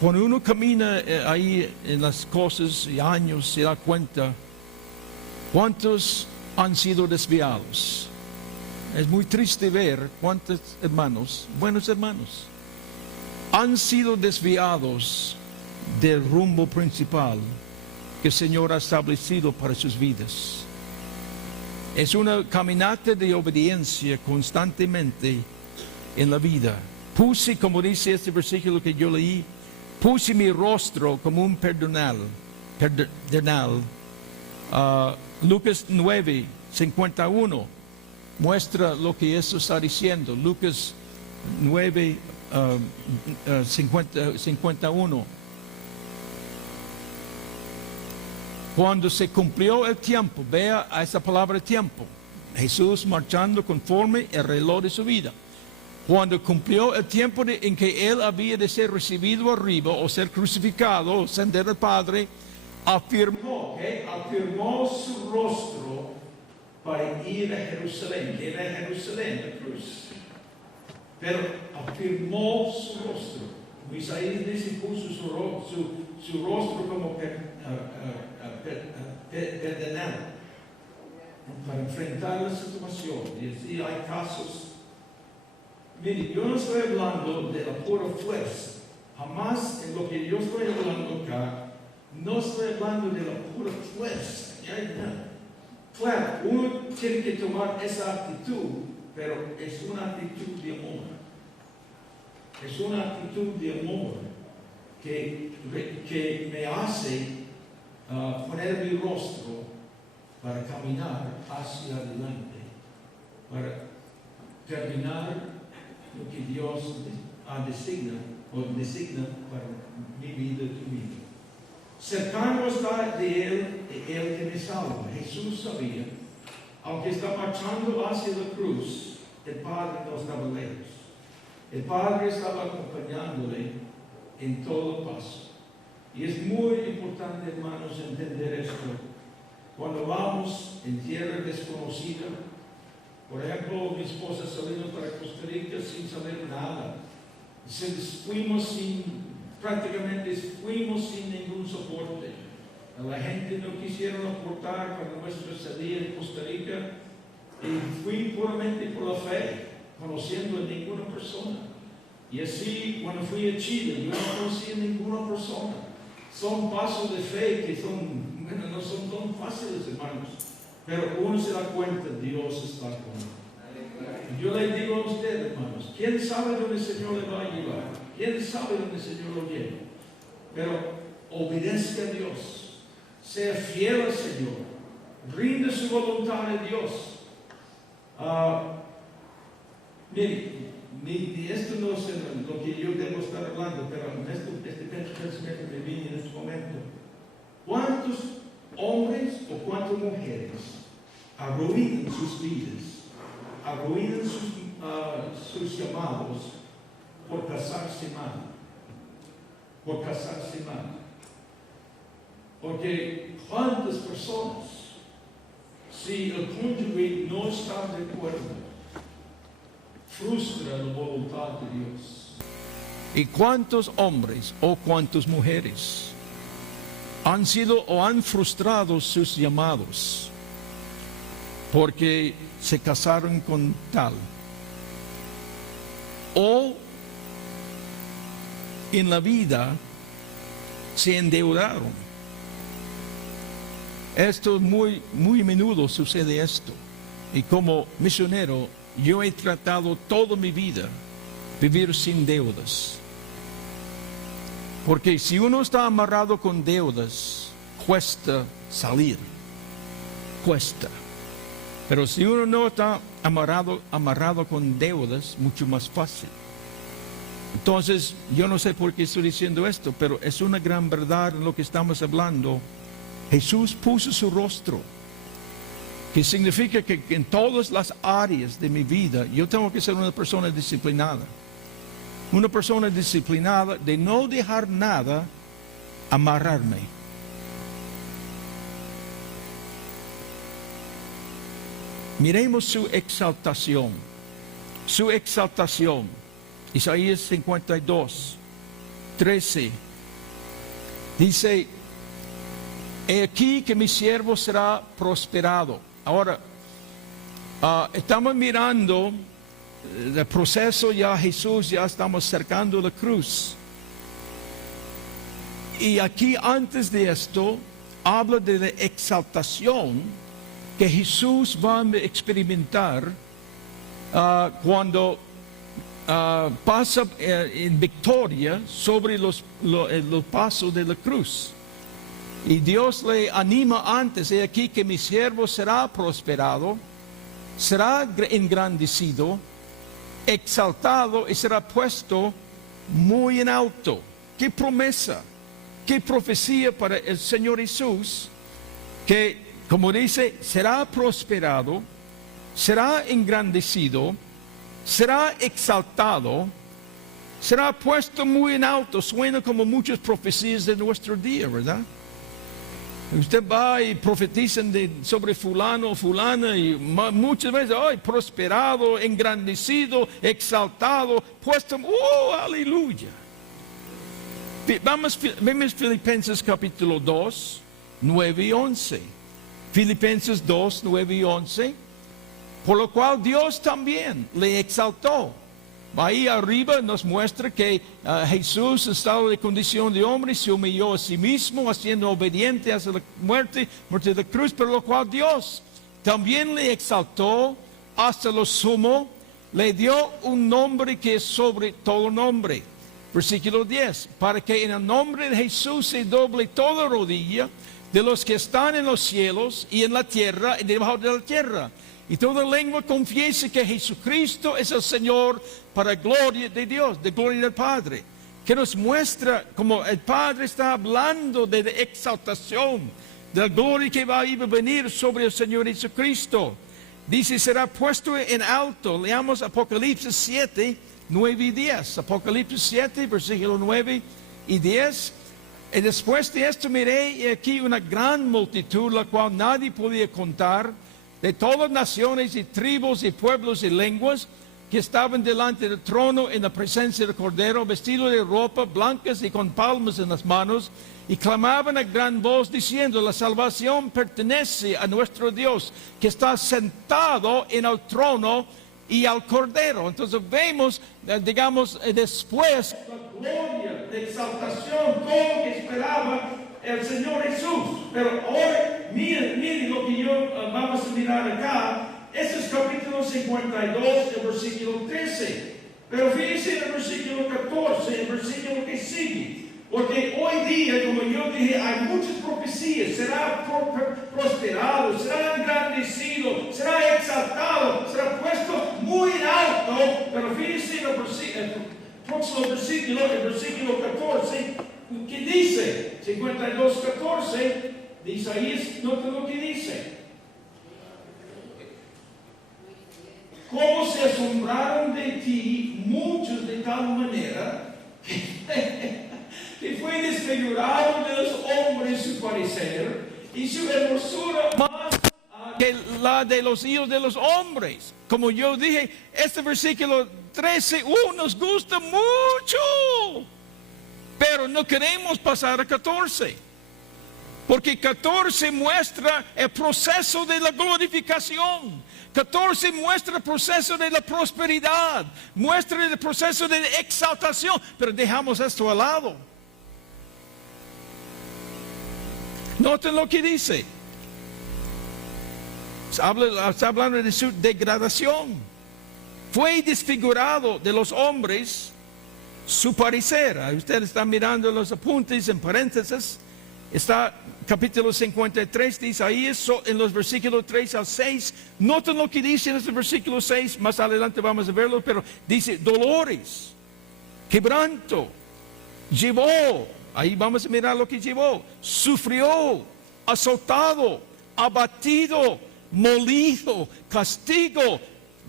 Cuando uno camina ahí en las cosas y años, se da cuenta cuántos han sido desviados. Es muy triste ver cuántos hermanos, buenos hermanos, han sido desviados del rumbo principal que el Señor ha establecido para sus vidas. Es una caminata de obediencia constantemente en la vida. Puse, como dice este versículo que yo leí, puse mi rostro como un pedernal. Lucas 9:51 muestra lo que eso está diciendo. Lucas 9:51. Cuando se cumplió el tiempo, vea a esa palabra tiempo, Jesús marchando conforme el reloj de su vida. Cuando cumplió el tiempo en que él había de ser recibido arriba o ser crucificado o ascender al Padre, afirmó su rostro para ir a Jerusalén, que era Jerusalén la cruz. Pero afirmó su rostro. Isaías dice, puso su rostro como pedernal para enfrentar la situación. Y así hay casos. Mire, yo no estoy hablando de la pura fuerza, Jamás en lo que yo estoy hablando acá, no estoy hablando de la pura fuerza. Claro, uno tiene que tomar esa actitud, pero es una actitud de amor. Es una actitud de amor que me hace poner mi rostro para caminar hacia adelante, para terminar lo que Dios designa para mi vida y tu vida. Cercano está de Él que me salva. Jesús sabía, aunque está marchando hacia la cruz, el Padre no estaba lejos. El Padre estaba acompañándole en todo paso. Y es muy importante, hermanos, entender esto. Cuando vamos en tierra desconocida, por ejemplo, mi esposa salimos para Costa Rica sin saber nada. Prácticamente fuimos sin ningún soporte. La gente no quisieron aportar para nuestra salida en Costa Rica y fui puramente por la fe, conociendo a ninguna persona. Y así, cuando fui a Chile, yo no conocía a ninguna persona. Son pasos de fe que no son tan fáciles, hermanos. Pero uno se da cuenta, Dios está con uno. Yo le digo a usted, hermanos, ¿quién sabe dónde el Señor le va a llevar? ¿Quién sabe dónde el Señor lo lleva? Pero obedezca a Dios, sea fiel al Señor, rinde su voluntad a Dios. Esto no es lo que yo debo estar hablando, pero este pensamiento me viene en este momento. ¿Cuántos hombres o cuántas mujeres arruinan sus vidas, arruinan sus llamados por casarse mal? Por casarse mal. Porque cuántas personas, si el cónyuge no está de acuerdo, frustra la voluntad de Dios. ¿Y cuántos hombres o cuántas mujeres han sido o han frustrado sus llamados porque se casaron con tal? O en la vida se endeudaron. Esto muy a menudo sucede esto. Y como misionero, yo he tratado toda mi vida vivir sin deudas. Porque si uno está amarrado con deudas, cuesta salir. Cuesta. Pero si uno no está amarrado con deudas, mucho más fácil. Entonces, yo no sé por qué estoy diciendo esto, pero es una gran verdad en lo que estamos hablando. Jesús puso su rostro, que significa que en todas las áreas de mi vida, yo tengo que ser una persona disciplinada. Una persona disciplinada de no dejar nada amarrarme. Miremos su exaltación. Su exaltación. Isaías 52, 13. Dice, he aquí que mi siervo será prosperado. Ahora, estamos mirando el proceso ya Jesús, ya estamos cercando la cruz. Y aquí antes de esto, habla de la exaltación que Jesús va a experimentar cuando pasa en victoria sobre los pasos de la cruz. Y Dios le anima antes, he aquí que mi siervo será prosperado, será engrandecido, exaltado y será puesto muy en alto. ¡Qué promesa! ¡Qué profecía para el Señor Jesús! Que, como dice, será prosperado, será engrandecido, será exaltado, será puesto muy en alto. Suena como muchas profecías de nuestro día, ¿verdad? Usted va y profetizan sobre fulano o fulana y muchas veces, ¡ay! Prosperado, engrandecido, exaltado, puesto, ¡oh! ¡Aleluya! Vemos Filipenses capítulo 2, 9 y 11. Filipenses 2, 9 y 11. Por lo cual Dios también le exaltó ahí arriba nos muestra que Jesús, en estado de condición de hombre, se humilló a sí mismo, haciendo obediente hasta la muerte de la cruz, por lo cual Dios también le exaltó hasta lo sumo, le dio un nombre que es sobre todo nombre. Versículo 10, para que en el nombre de Jesús se doble toda rodilla de los que están en los cielos y en la tierra y debajo de la tierra. Y toda lengua confiese que Jesucristo es el Señor, para gloria de Dios, de gloria del Padre. Que nos muestra como el Padre está hablando de exaltación, de la gloria que va a venir sobre el Señor Jesucristo. Dice, será puesto en alto. Leamos Apocalipsis 7, 9 y 10. Apocalipsis 7, versículo 9 y 10. Y después de esto miré aquí una gran multitud, la cual nadie podía contar, de todas naciones y tribus y pueblos y lenguas, que estaban delante del trono en la presencia del Cordero, vestidos de ropa blancas y con palmas en las manos, y clamaban a gran voz diciendo, la salvación pertenece a nuestro Dios, que está sentado en el trono y al Cordero. Entonces vemos, digamos, después la gloria, la exaltación, todo lo que esperaba el Señor Jesús. Pero ahora, miren lo que vamos a mirar acá. Este es capítulo 52, el versículo 13. Pero fíjense en el versículo 14, el versículo que sigue. Porque hoy día, como yo dije, hay muchas profecías. Será prosperado, será engrandecido, será exaltado, será puesto muy alto. Pero fíjense en el próximo versículo, el versículo 14, que dice, 52, 14, de Isaías, nota lo que dice. Cómo se asombraron de ti muchos de tal manera que fue desfigurado de los hombres su parecer y su hermosura más que la de los hijos de los hombres. Como yo dije, este versículo 13 nos gusta mucho, pero no queremos pasar a 14. Porque 14 muestra el proceso de la glorificación. 14 muestra el proceso de la prosperidad. Muestra el proceso de exaltación. Pero dejamos esto al lado. Noten lo que dice. Está hablando de su degradación. Fue desfigurado de los hombres su parecer. Ustedes están mirando los apuntes en paréntesis. Está capítulo 53 de Isaías, en los versículos 3 al 6. Noten lo que dice en este versículo 6, más adelante vamos a verlo, pero dice, dolores, quebranto, llevó, ahí vamos a mirar lo que llevó, sufrió, azotado, abatido, molido, castigo,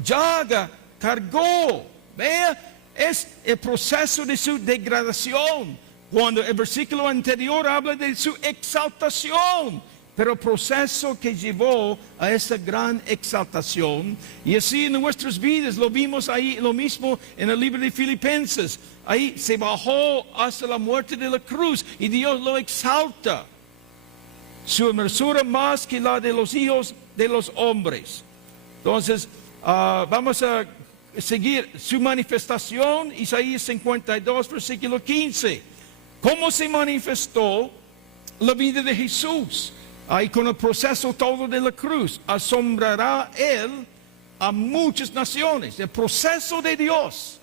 llaga, cargó. Vea, es el proceso de su degradación. Cuando el versículo anterior habla de su exaltación, pero el proceso que llevó a esa gran exaltación, y así en nuestras vidas lo vimos ahí, lo mismo en el libro de Filipenses, ahí se bajó hasta la muerte de la cruz y Dios lo exalta, su hermosura más que la de los hijos de los hombres. Entonces vamos a seguir su manifestación, Isaías 52, versículo 15. ¿Cómo se manifestó la vida de Jesús? Ahí con el proceso todo de la cruz. Asombrará Él a muchas naciones. El proceso de Dios.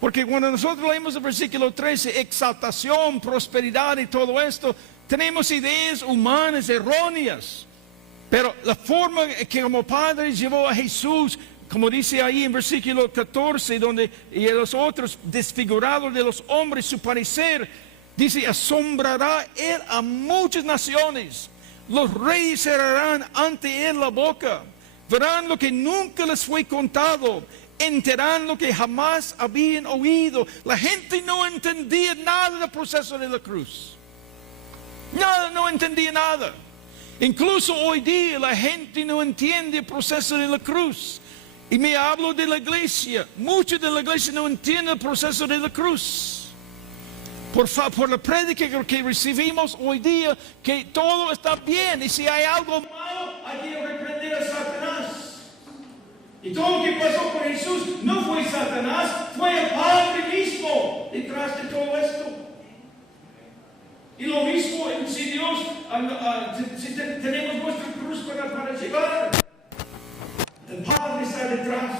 Porque cuando nosotros leemos el versículo 13, exaltación, prosperidad y todo esto, tenemos ideas humanas erróneas. Pero la forma que como Padre llevó a Jesús, como dice ahí en versículo 14, donde y los otros desfigurados de los hombres, su parecer, dice, asombrará Él a muchas naciones. Los reyes cerrarán ante Él la boca. Verán lo que nunca les fue contado. Enterarán lo que jamás habían oído. La gente no entendía nada del proceso de la cruz. Nada, no entendía nada. Incluso hoy día la gente no entiende el proceso de la cruz. Y me hablo de la iglesia. Muchos de la iglesia no entienden el proceso de la cruz. Por la prédica que recibimos hoy día, que todo está bien. Y si hay algo malo, hay que reprender a Satanás. Y todo lo que pasó con Jesús no fue Satanás, fue el Padre mismo detrás de todo esto. Y lo mismo si Dios, si tenemos nuestra cruz para llevar, el Padre está detrás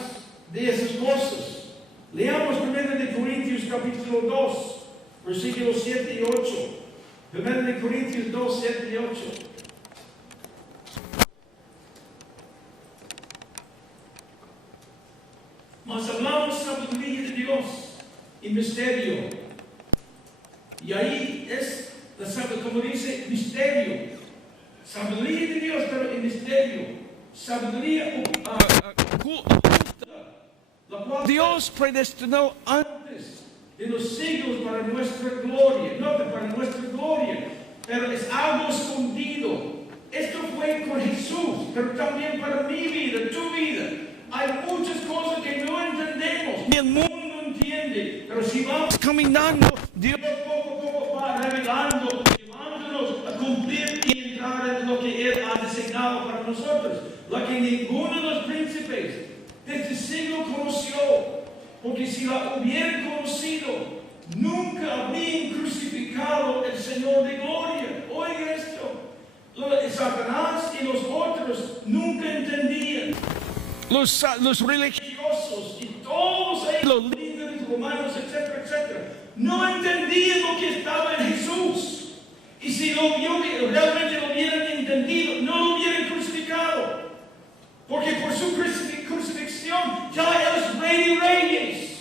de esas cosas. Leamos 1 Corintios capítulo 2, versículos 7 y 8. 1 Corintios 2, 7 y 8. Mas hablamos sabiduría de Dios y misterio. Y ahí es, como dice, misterio. Sabiduría de Dios, pero en misterio. Sabiduría oculta. La cual Dios predestinó antes de los siglos para nuestra gloria. No para nuestra gloria, pero es algo escondido. Esto fue con Jesús, pero también para mi vida, tu vida. Hay muchas cosas que no entendemos, ni el mundo entiende, pero si vamos caminando, Dios poco a poco va revelando, llevándonos a cumplir y entrar en lo que Él ha designado para nosotros, lo que ninguno de los príncipes de este siglo conoció, porque si la hubieran conocido, nunca habrían crucificado al Señor de gloria. Oiga esto, Satanás y los otros nunca entendían. Los religiosos y todos ellos, los líderes romanos, etcétera, etcétera, no entendían lo que estaba en Jesús. Y si realmente lo hubieran entendido, no lo hubieran crucificado. Porque por su crucifixión ya Él es Rey de Reyes.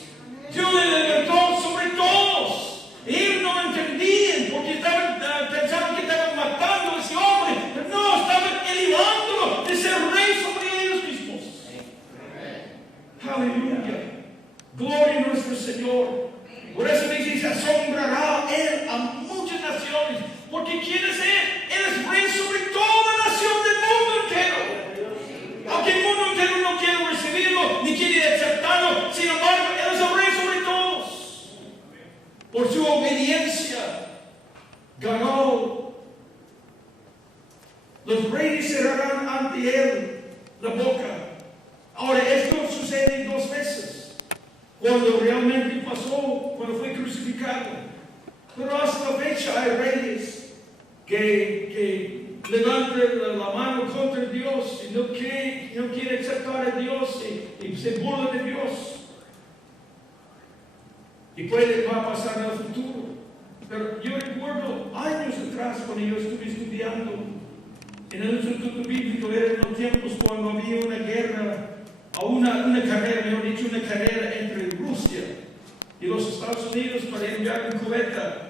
Dios le levantó sobre todos. Ellos no entendían porque pensaban que estaban matando a ese hombre, pero no, estaban elevándolo de ser Rey sobre ellos mismos. Aleluya. Gloria a nuestro Señor. Por eso dice, se asombrará Él a muchas naciones. Porque ¿quién es Él? Él es Rey sobre toda nación del mundo entero. Aunque el mundo entero no quiere recibirlo, ni quiere aceptarlo, sin embargo, Él es el Rey sobre todos. Por su obediencia, ganó. Los reyes cerrarán ante Él la boca. Ahora, esto sucede dos veces. Cuando realmente pasó, cuando fue crucificado. Pero hasta la fecha hay reyes que levantan la mano contra Dios y no quiere aceptar a Dios y se burla de Dios. Y va a pasar en el futuro. Pero yo recuerdo años atrás cuando yo estuve estudiando en el Instituto Bíblico, eran los tiempos cuando había una guerra, o una carrera, mejor dicho, una carrera entre Rusia y los Estados Unidos para enviar un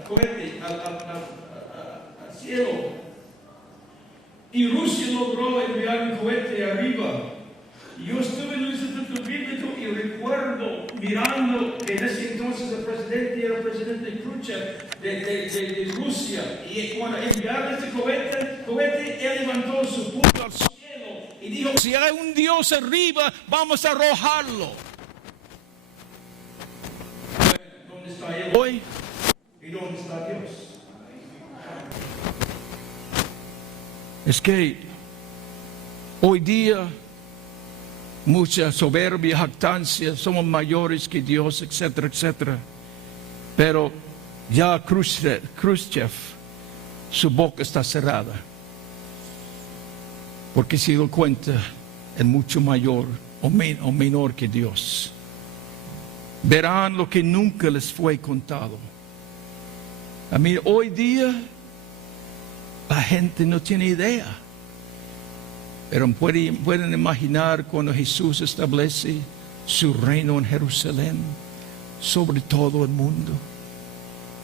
cohete al cielo. Y Rusia logró enviar un cohete arriba. Y yo estuve en el Instituto Bíblico y recuerdo mirando que en ese entonces el presidente era el presidente Khrushchev de Rusia. Y cuando enviaron este cohete, él levantó su puño al cielo y dijo, si hay un Dios arriba, vamos a arrojarlo. ¿Dónde está Él hoy? ¿Y dónde está Dios? Es que hoy día mucha soberbia, jactancia, somos mayores que Dios, etcétera, etcétera. Pero ya Khrushchev, su boca está cerrada. Porque se dio cuenta, es mucho mayor o menor que Dios. Verán lo que nunca les fue contado. A mí hoy día la gente no tiene idea. Pero pueden imaginar cuando Jesús establece su reino en Jerusalén sobre todo el mundo.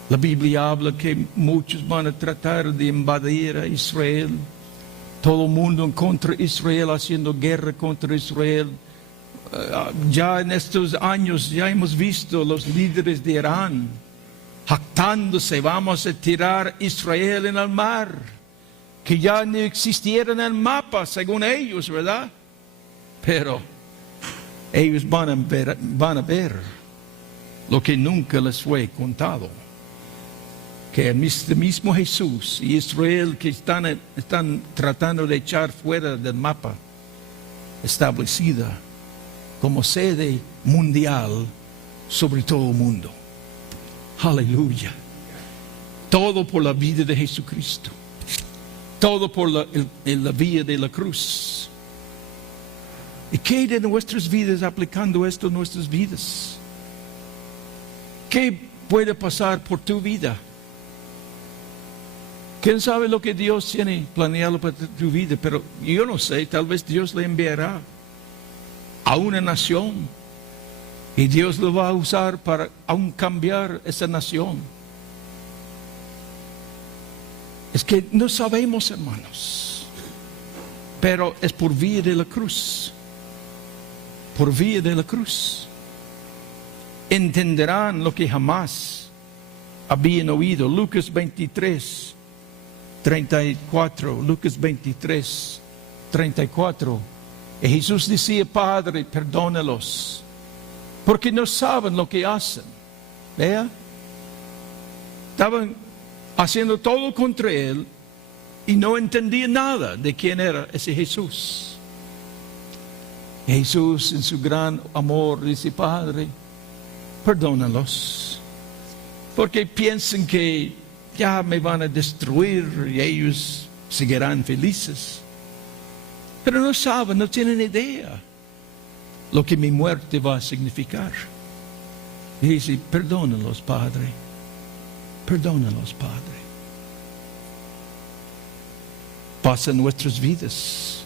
La Biblia habla que muchos van a tratar de invadir a Israel. Todo el mundo contra Israel, haciendo guerra contra Israel. Ya en estos años ya hemos visto los líderes de Irán jactándose, vamos a tirar Israel en el mar, que ya no existiera en el mapa según ellos, ¿verdad? Pero ellos van a ver lo que nunca les fue contado, que el mismo Jesús y Israel que están tratando de echar fuera del mapa establecida, como sede mundial sobre todo el mundo. Aleluya. Todo por la vida de Jesucristo. Todo por la vía de la cruz. ¿Y qué de nuestras vidas aplicando esto en nuestras vidas? ¿Qué puede pasar por tu vida? ¿Quién sabe lo que Dios tiene planeado para tu vida? Pero yo no sé, tal vez Dios le enviará a una nación y Dios lo va a usar para aún cambiar esa nación. Es que no sabemos, hermanos, pero es por vía de la cruz. Por vía de la cruz. Entenderán lo que jamás habían oído. Lucas 23, 34. Lucas 23, 34. Y Jesús decía: Padre, perdónalos, porque no saben lo que hacen. ¿Vea? Estaban haciendo todo contra Él y no entendían nada de quién era ese Jesús. Jesús, en su gran amor, dice: Padre, perdónalos, porque piensan que ya me van a destruir y ellos seguirán felices. Pero no saben, no tienen idea lo que mi muerte va a significar. Y dice: perdónalos, Padre, perdónalos, Padre. Pasa en nuestras vidas.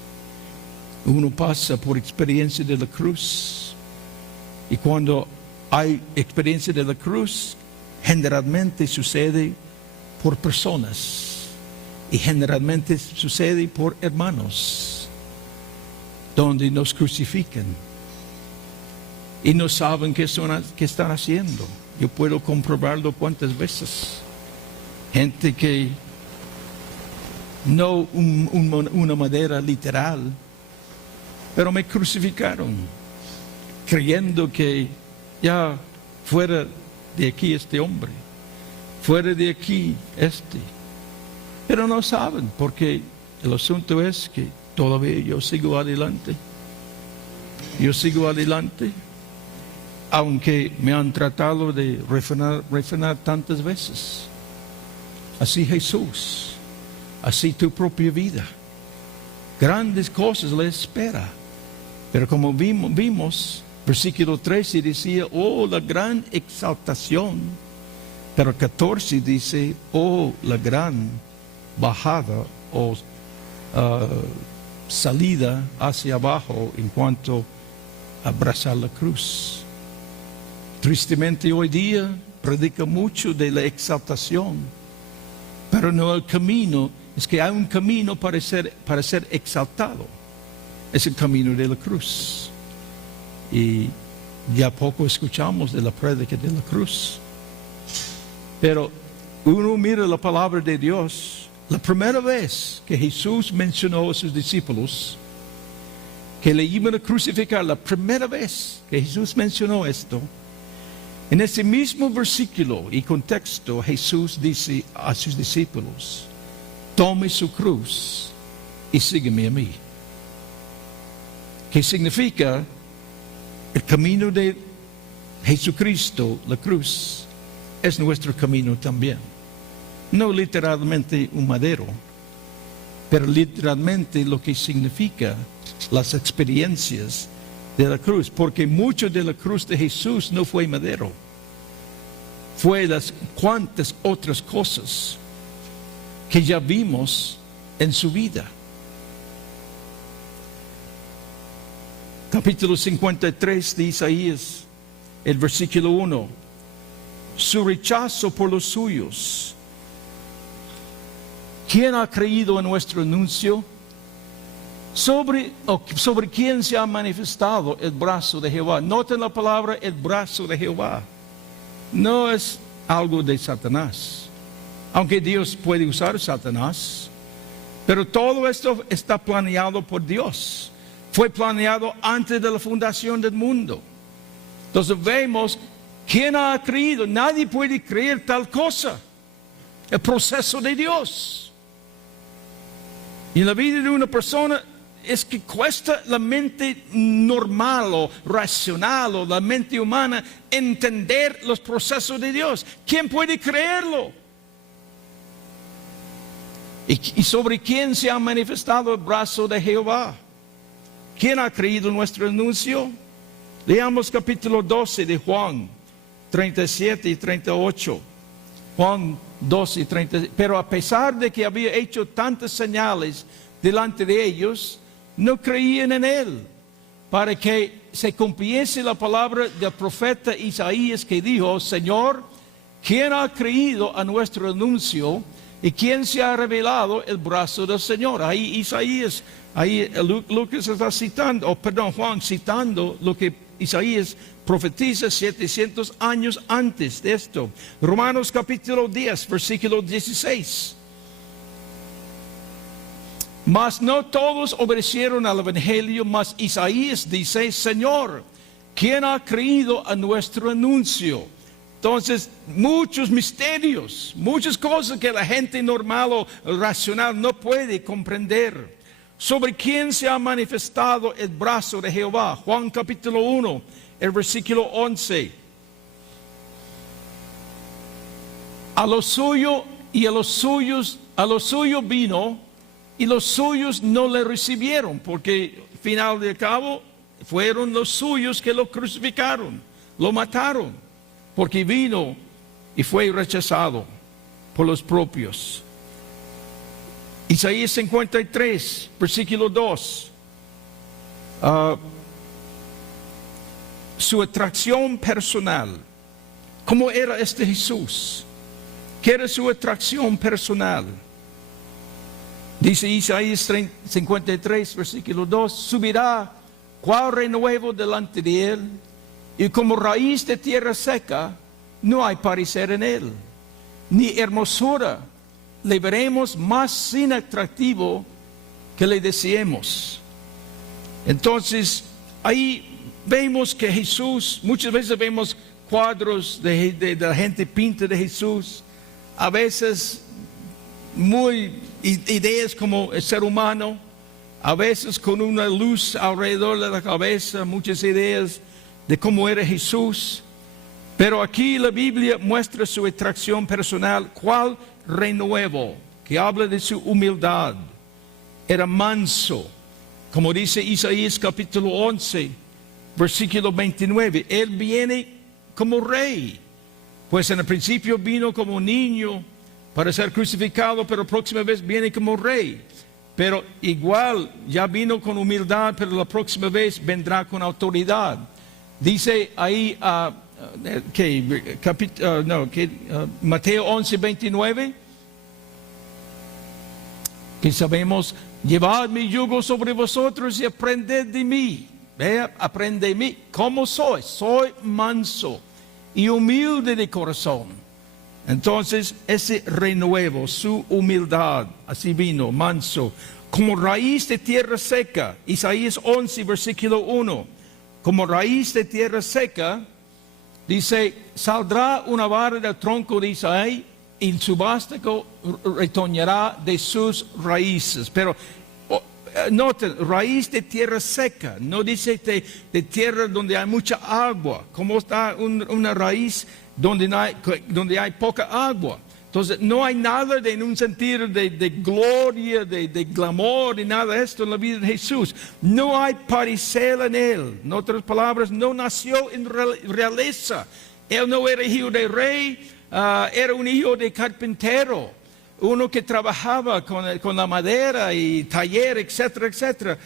Uno pasa por experiencia de la cruz. Y cuando hay experiencia de la cruz, generalmente sucede por personas. Y generalmente sucede por hermanos, donde nos crucifican. Y no saben qué están haciendo. Yo puedo comprobarlo cuántas veces. Gente que no una manera literal, pero me crucificaron, creyendo que ya fuera de aquí este hombre, fuera de aquí este. Pero no saben, porque el asunto es que todavía yo sigo adelante. Yo sigo adelante, aunque me han tratado de refrenar tantas veces. Así Jesús, así tu propia vida. Grandes cosas le espera. Pero como vimos, versículo 13 decía: oh, la gran exaltación. Pero 14 dice: oh, la gran bajada o salida hacia abajo en cuanto a abrazar la cruz. Tristemente hoy día predica mucho de la exaltación, pero no el camino. Es que hay un camino para ser exaltado. Es el camino de la cruz. Y ya poco escuchamos de la prédica de la cruz. Pero uno mira la palabra de Dios. La primera vez que Jesús mencionó a sus discípulos que le iban a crucificar, la primera vez que Jesús mencionó esto, en ese mismo versículo y contexto, Jesús dice a sus discípulos: tome su cruz y sígueme a mí. ¿Qué significa? El camino de Jesucristo, la cruz, es nuestro camino también. No literalmente un madero, pero literalmente lo que significa las experiencias de la cruz. Porque mucho de la cruz de Jesús no fue madero. Fue las cuantas otras cosas que ya vimos en su vida. Capítulo 53 de Isaías, el versículo 1. Su rechazo por los suyos. ¿Quién ha creído en nuestro anuncio? Sobre quién se ha manifestado el brazo de Jehová. Noten la palabra el brazo de Jehová. No es algo de Satanás. Aunque Dios puede usar Satanás. Pero todo esto está planeado por Dios. Fue planeado antes de la fundación del mundo. Entonces vemos, ¿quién ha creído? Nadie puede creer tal cosa. El proceso de Dios. Y en la vida de una persona es que cuesta la mente normal o racional o la mente humana entender los procesos de Dios. ¿Quién puede creerlo? ¿Y sobre quién se ha manifestado el brazo de Jehová? ¿Quién ha creído nuestro anuncio? Leamos capítulo 12 de Juan, 37 y 38. Juan 12 y 37. Pero a pesar de que había hecho tantas señales delante de ellos, no creían en él, para que se cumpliese la palabra del profeta Isaías que dijo: Señor, ¿quién ha creído a nuestro anuncio? ¿Y quién se ha revelado el brazo del Señor? Ahí Isaías, ahí Lucas está citando, Juan citando lo que Isaías profetiza 700 años antes de esto. Romanos capítulo 10, versículo 16. Mas no todos obedecieron al evangelio, mas Isaías dice: Señor, ¿quién ha creído a nuestro anuncio? Entonces, muchos misterios, muchas cosas que la gente normal o racional no puede comprender. ¿Sobre quién se ha manifestado el brazo de Jehová? Juan capítulo 1, el versículo 11. A lo suyo y a los suyos, a lo suyo vino, y los suyos no le recibieron, porque al final de cabo fueron los suyos que lo crucificaron, lo mataron, porque vino y fue rechazado por los propios. Isaías 53, versículo 2. Su atracción personal. ¿Cómo era este Jesús? ¿Qué era su atracción personal? Dice Isaías 53, versículo 2, subirá cual renuevo delante de él, y como raíz de tierra seca, no hay parecer en él, ni hermosura le veremos más sin atractivo que le deseemos. Entonces, ahí vemos que Jesús, muchas veces vemos cuadros de la gente pinta de Jesús, a veces muy ideas como el ser humano, a veces con una luz alrededor de la cabeza, muchas ideas de cómo era Jesús. Pero aquí la Biblia muestra su atracción personal, cual renuevo, que habla de su humildad. Era manso, como dice Isaías capítulo 11, versículo 29. Él viene como rey, pues en el principio vino como niño para ser crucificado, pero la próxima vez viene como rey. Pero igual ya vino con humildad, pero la próxima vez vendrá con autoridad. Dice ahí Mateo 11, 29, que sabemos: llevad mi yugo sobre vosotros y aprended de mí. Vea, aprende de mí. ¿Cómo soy? Soy manso y humilde de corazón. Entonces, ese renuevo, su humildad, así vino, manso, como raíz de tierra seca. Isaías 11, versículo 1. Como raíz de tierra seca, dice: saldrá una vara del tronco de Isaí, y su vástago retoñará de sus raíces. Pero noten, raíz de tierra seca, no dice de tierra donde hay mucha agua. ¿Cómo está una raíz donde hay poca agua? Entonces no hay nada en un sentido de gloria, de glamour, ni nada de esto en la vida de Jesús. No hay parcela en él. En otras palabras, no nació en realeza. Él no era hijo de rey, era un hijo de carpintero, uno que trabajaba con la madera y taller, etcétera, etcétera.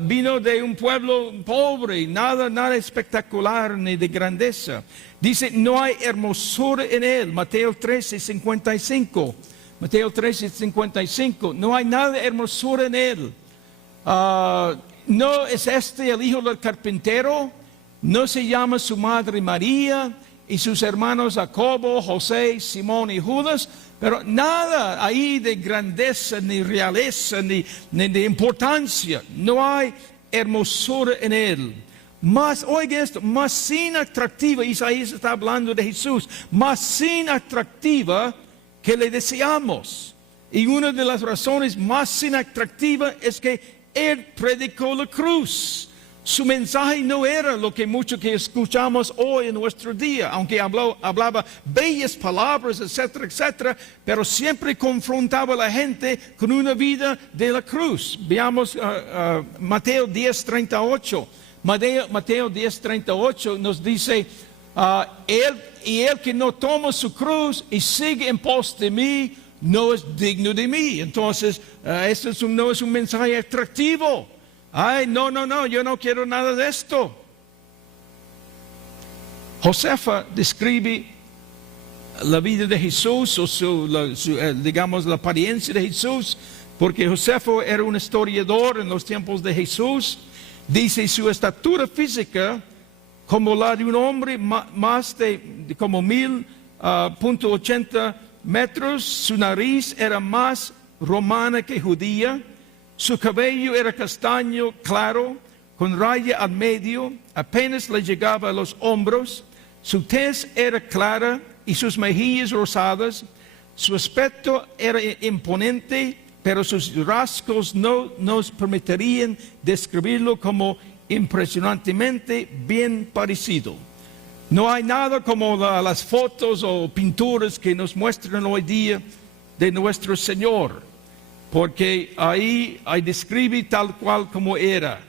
Vino de un pueblo pobre, nada espectacular ni de grandeza. Dice: no hay hermosura en él. Mateo 13, 55. Mateo 13, 55. No hay nada de hermosura en él. No es este el hijo del carpintero. No se llama su madre María y sus hermanos Jacobo, José, Simón y Judas. Pero nada ahí de grandeza, ni realeza, ni de importancia. No hay hermosura en él. Más, oiga esto, más sin atractiva, Isaías está hablando de Jesús, más sin atractiva que le deseamos. Y una de las razones más sin atractiva es que Él predicó la cruz. Su mensaje no era lo que mucho que escuchamos hoy en nuestro día, aunque hablaba bellas palabras, etcétera, etcétera, pero siempre confrontaba a la gente con una vida de la cruz. Veamos Mateo 10:38. Mateo 10:38 nos dice, el que no toma su cruz y sigue en pos de mí, no es digno de mí. Entonces, esto no es un mensaje atractivo. Ay, no, yo no quiero nada de esto. Josefa describe la vida de Jesús, o digamos la apariencia de Jesús, porque Josefa era un historiador en los tiempos de Jesús. Dice su estatura física como la de un hombre más de como 1,080 metros. Su nariz era más romana que judía. Su cabello era castaño claro, con raya al medio, apenas le llegaba a los hombros. Su tez era clara y sus mejillas rosadas. Su aspecto era imponente, pero sus rasgos no nos permitirían describirlo como impresionantemente bien parecido. No hay nada como las fotos o pinturas que nos muestran hoy día de nuestro Señor, porque ahí describe tal cual como era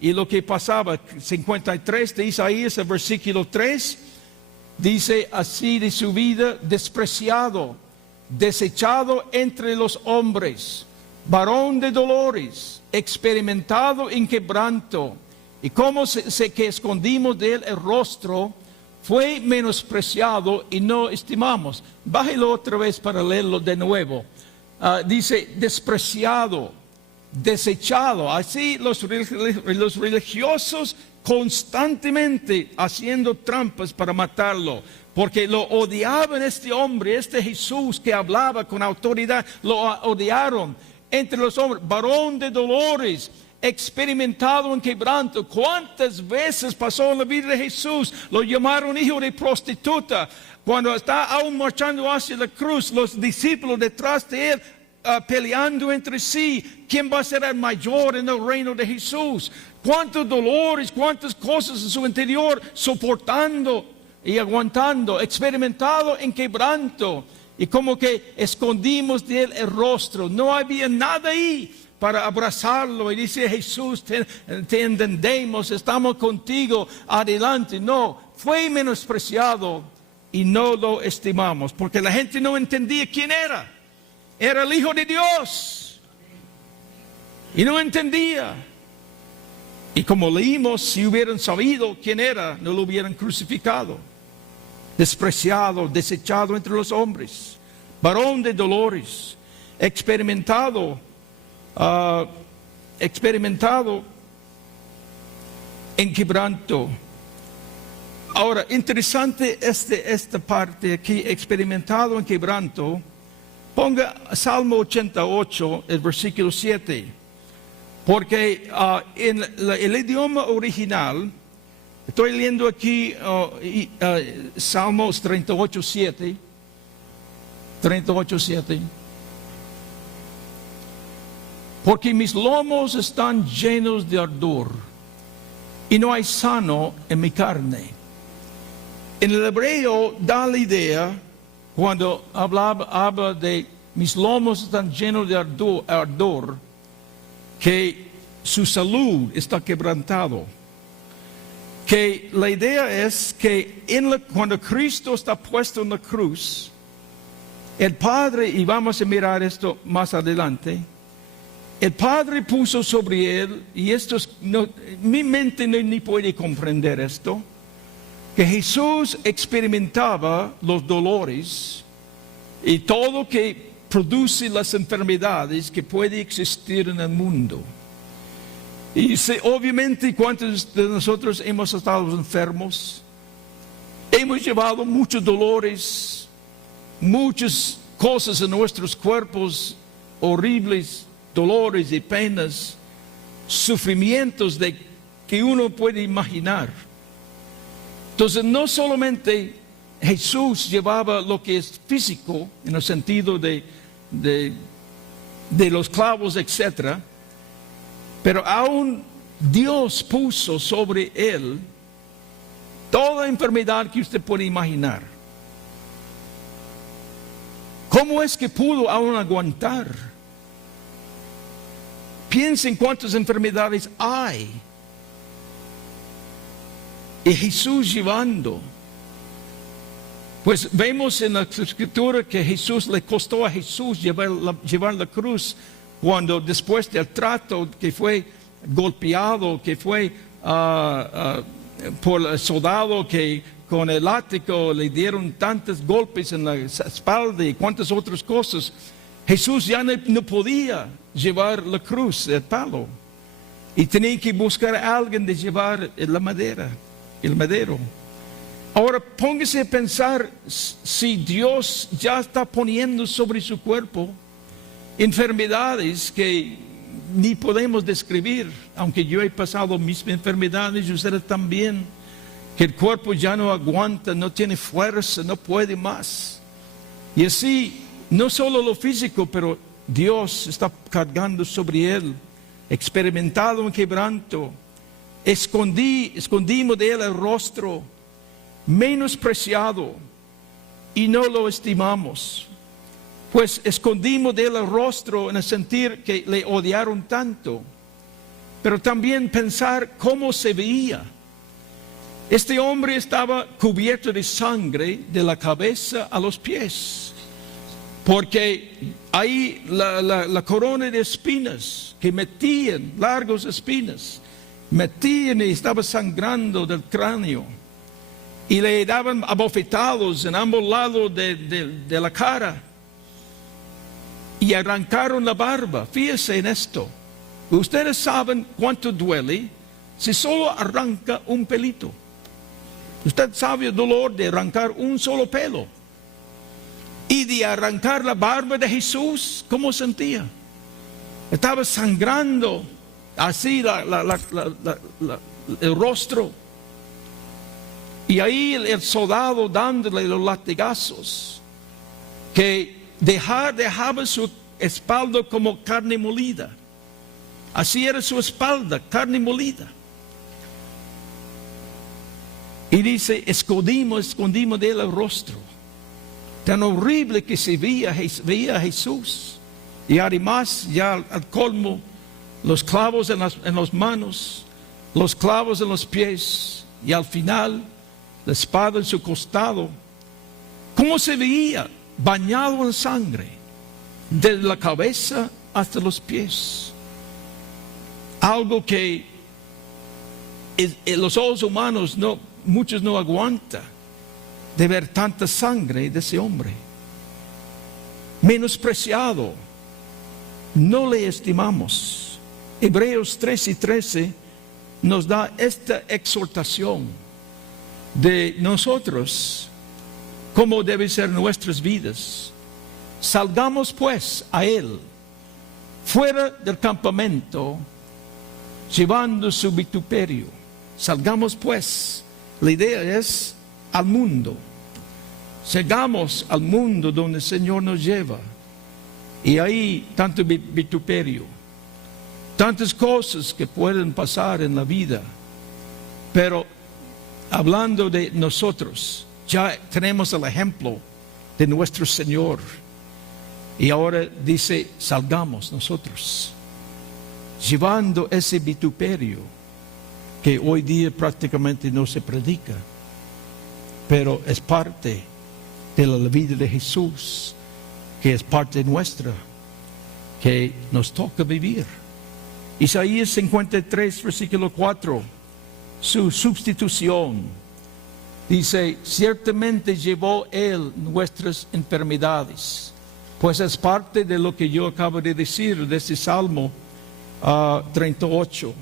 y lo que pasaba. 53 de Isaías, el versículo 3, dice así de su vida: despreciado, desechado entre los hombres, varón de dolores, experimentado en quebranto, y como que escondimos de él el rostro, fue menospreciado y no estimamos. Bájelo otra vez para leerlo de nuevo. Dice despreciado, desechado. Así los religiosos constantemente haciendo trampas para matarlo, porque lo odiaban este hombre, este Jesús que hablaba con autoridad, lo odiaron entre los hombres. Varón de dolores, experimentado en quebranto. ¿Cuántas veces pasó en la vida de Jesús? Lo llamaron hijo de prostituta. Cuando está aún marchando hacia la cruz, los discípulos detrás de él peleando entre sí, ¿quién va a ser el mayor en el reino de Jesús? Cuántos dolores, cuántas cosas en su interior, soportando y aguantando, experimentado en quebranto, y como que escondimos de él el rostro. No había nada ahí para abrazarlo y dice: Jesús, te entendemos, estamos contigo, adelante. No, fue menospreciado y no lo estimamos, porque la gente no entendía quién era. Era el Hijo de Dios y no entendía. Y como leímos, si hubieran sabido quién era, no lo hubieran crucificado. Despreciado, desechado entre los hombres, varón de dolores, experimentado en quebranto. Ahora, interesante esta parte aquí, experimentado en quebranto. Ponga Salmo 88, el versículo 7, porque en el idioma original, estoy leyendo aquí Salmos 38, 7, porque mis lomos están llenos de ardor y no hay sano en mi carne. En el hebreo da la idea, cuando habla de mis lomos están llenos de ardor, que su salud está quebrantado. Que la idea es que cuando Cristo está puesto en la cruz, el Padre, y vamos a mirar esto más adelante, el Padre puso sobre él, y mi mente ni puede comprender esto, que Jesús experimentaba los dolores y todo que produce las enfermedades que puede existir en el mundo. Y obviamente, ¿cuántos de nosotros hemos estado enfermos? Hemos llevado muchos dolores, muchas cosas en nuestros cuerpos, horribles dolores y penas, sufrimientos que uno puede imaginar. Entonces, no solamente Jesús llevaba lo que es físico, en el sentido de los clavos, etc., Pero aún Dios puso sobre él toda enfermedad que usted puede imaginar. ¿Cómo es que pudo aún aguantar? Piensen cuántas enfermedades hay. Y Jesús llevando. Pues vemos en la escritura que Jesús le costó a Jesús llevar la cruz cuando después del trato que fue golpeado, que fue por el soldado que con el látigo le dieron tantos golpes en la espalda y cuantas otras cosas. Jesús ya no podía llevar la cruz, el palo, y tenía que buscar a alguien de llevar la madera, el madero. Ahora póngase a pensar si Dios ya está poniendo sobre su cuerpo enfermedades que ni podemos describir, aunque yo he pasado mis enfermedades y ustedes también, que el cuerpo ya no aguanta, no tiene fuerza, no puede más. Y así, no solo lo físico, pero Dios está cargando sobre él, experimentado en quebranto. Escondimos de él el rostro, menospreciado, y no lo estimamos. Pues escondimos de él el rostro en el sentir que le odiaron tanto, pero también pensar cómo se veía. Este hombre estaba cubierto de sangre de la cabeza a los pies, porque ahí la corona de espinas que metían, largos espinas, metían y estaba sangrando del cráneo. Y le daban abofetados en ambos lados de la cara. Y arrancaron la barba. Fíjense en esto. Ustedes saben cuánto duele si solo arranca un pelito. Usted sabe el dolor de arrancar un solo pelo. Y de arrancar la barba de Jesús, ¿cómo sentía? Estaba sangrando así el rostro. Y ahí el soldado dándole los latigazos, que dejaba su espalda como carne molida. Así era su espalda, carne molida. Y dice, escondimos de él el rostro. Tan horrible que se veía a Jesús. Y además, ya al colmo, los clavos en las manos, los clavos en los pies, y al final, la espada en su costado. ¿Cómo se veía? Bañado en sangre, desde la cabeza hasta los pies. Algo que los ojos humanos muchos no aguantan de ver tanta sangre de ese hombre. Menospreciado, no le estimamos. Hebreos 13:13 nos da esta exhortación de nosotros, cómo deben ser nuestras vidas. Salgamos pues a él, fuera del campamento, llevando su vituperio. Salgamos pues, la idea es al mundo. Llegamos al mundo donde el Señor nos lleva. Y ahí tanto vituperio, tantas cosas que pueden pasar en la vida. Pero hablando de nosotros, ya tenemos el ejemplo de nuestro Señor. Y ahora dice, salgamos nosotros, llevando ese vituperio que hoy día prácticamente no se predica, pero es parte de la vida de Jesús, que es parte nuestra, que nos toca vivir. Isaías 53, versículo 4, su sustitución. Dice, ciertamente llevó él nuestras enfermedades. Pues es parte de lo que yo acabo de decir, de este Salmo 38.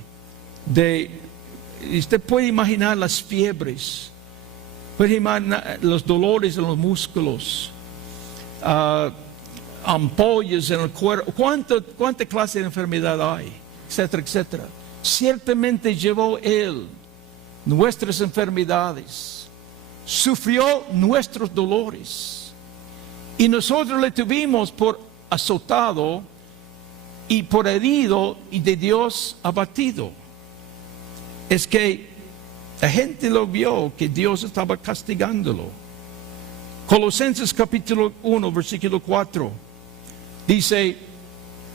Usted puede imaginar las fiebres, puede imaginar los dolores en los músculos, ampollas en el cuerpo. ¿Cuánta clase de enfermedad hay? Etcétera, etcétera. Ciertamente llevó él nuestras enfermedades, sufrió nuestros dolores, y nosotros le tuvimos por azotado, y por herido y de Dios abatido. Es que la gente lo vio, que Dios estaba castigándolo. Colosenses capítulo 1, versículo 4. Dice,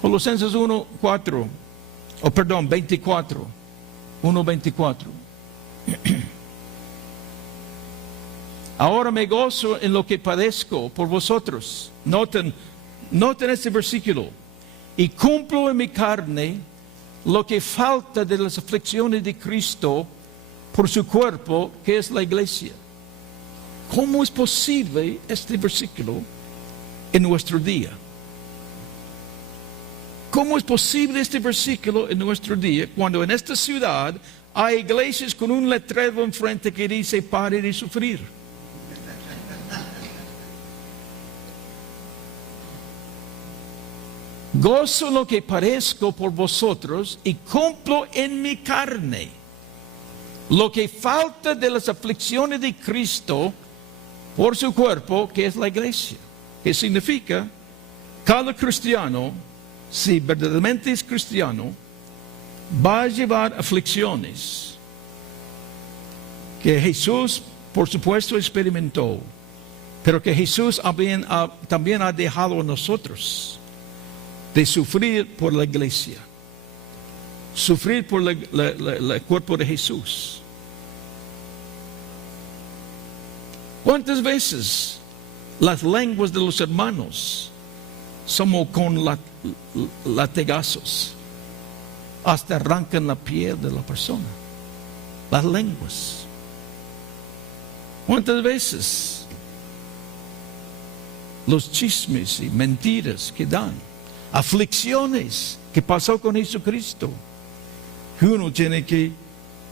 Colosenses 1, 4. Oh, perdón, 24. 1, 24. Ahora me gozo en lo que padezco por vosotros. Noten este versículo. Y cumplo en mi carne lo que falta de las aflicciones de Cristo por su cuerpo, que es la iglesia. ¿Cómo es posible este versículo en nuestro día? ¿Cómo es posible este versículo en nuestro día cuando en esta ciudad hay iglesias con un letrero enfrente que dice pare de sufrir? Gozo lo que padezco por vosotros y cumplo en mi carne lo que falta de las aflicciones de Cristo por su cuerpo, que es la iglesia. Que significa, cada cristiano, si verdaderamente es cristiano, va a llevar aflicciones que Jesús, por supuesto, experimentó, pero que Jesús también ha dejado a nosotros de sufrir por la iglesia, sufrir por el cuerpo de Jesús. ¿Cuántas veces las lenguas de los hermanos somos con latigazos? Hasta arrancan la piel de la persona. Las lenguas. ¿Cuántas veces los chismes y mentiras que dan? Aflicciones que pasó con Jesucristo, que uno tiene que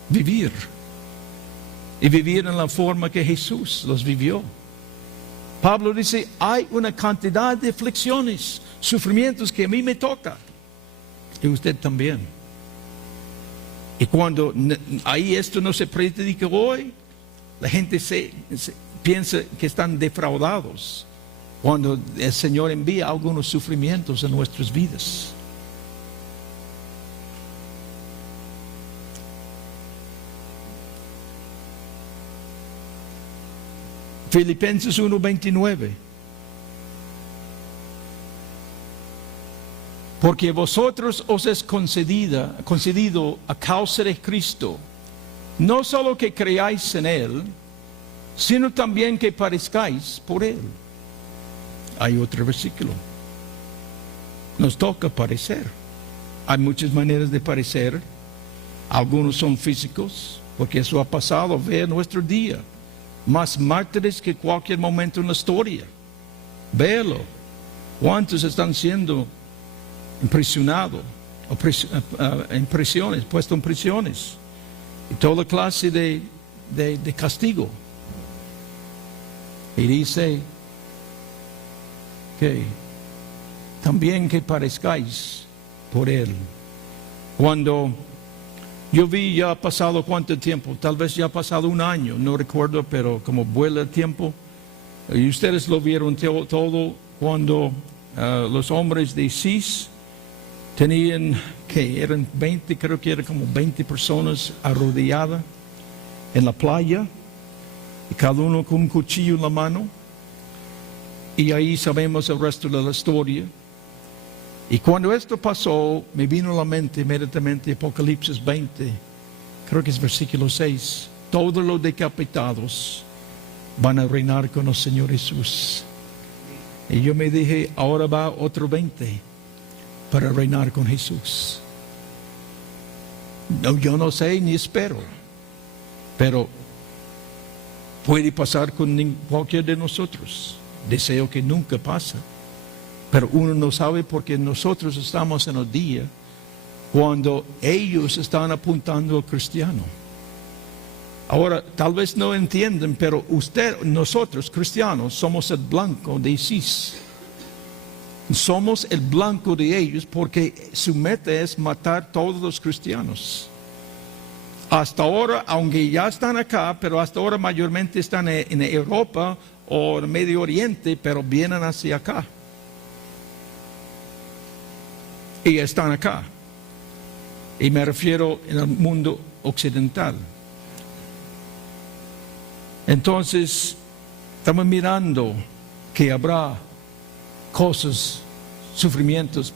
vivir y vivir en la forma que Jesús los vivió. Pablo dice, hay una cantidad de aflicciones, sufrimientos que a mí me toca y usted también. Y cuando ahí esto no se predica hoy, la gente piensa que están defraudados cuando el Señor envía algunos sufrimientos en nuestras vidas. Filipenses 1:29. Porque a vosotros os es concedido a causa de Cristo, no solo que creáis en Él, sino también que parezcáis por Él. Hay otro versículo. Nos toca parecer. Hay muchas maneras de parecer. Algunos son físicos, porque eso ha pasado. Ve nuestro día. Más mártires que cualquier momento en la historia. Véalo. ¿Cuántos están siendo impresionados? Puestos en prisiones. Y toda clase de castigo. Y dice que también que parezcáis por Él. Cuando yo vi, ya ha pasado cuánto tiempo, tal vez ya ha pasado un año, no recuerdo, pero como vuela el tiempo, y ustedes lo vieron todo cuando los hombres de ISIS tenían, que eran 20, creo que eran como 20 personas arrodilladas en la playa, y cada uno con un cuchillo en la mano. Y ahí sabemos el resto de la historia. Y cuando esto pasó, me vino a la mente inmediatamente Apocalipsis 20, creo que es versículo 6. Todos los decapitados van a reinar con el Señor Jesús. Y yo me dije, ahora va otro 20 para reinar con Jesús. No, yo no sé ni espero, pero puede pasar con cualquiera de nosotros. Deseo que nunca pase. Pero uno no sabe porque nosotros estamos en el día cuando ellos están apuntando al cristiano. Ahora, tal vez no entienden, pero nosotros cristianos, somos el blanco de ISIS. Somos el blanco de ellos porque su meta es matar a todos los cristianos. Hasta ahora, aunque ya están acá, pero hasta ahora mayormente están en Europa o en Medio Oriente, pero vienen hacia acá. y están acá. Y me refiero en el mundo occidental. Entonces, estamos mirando que habrá cosas, sufrimientos,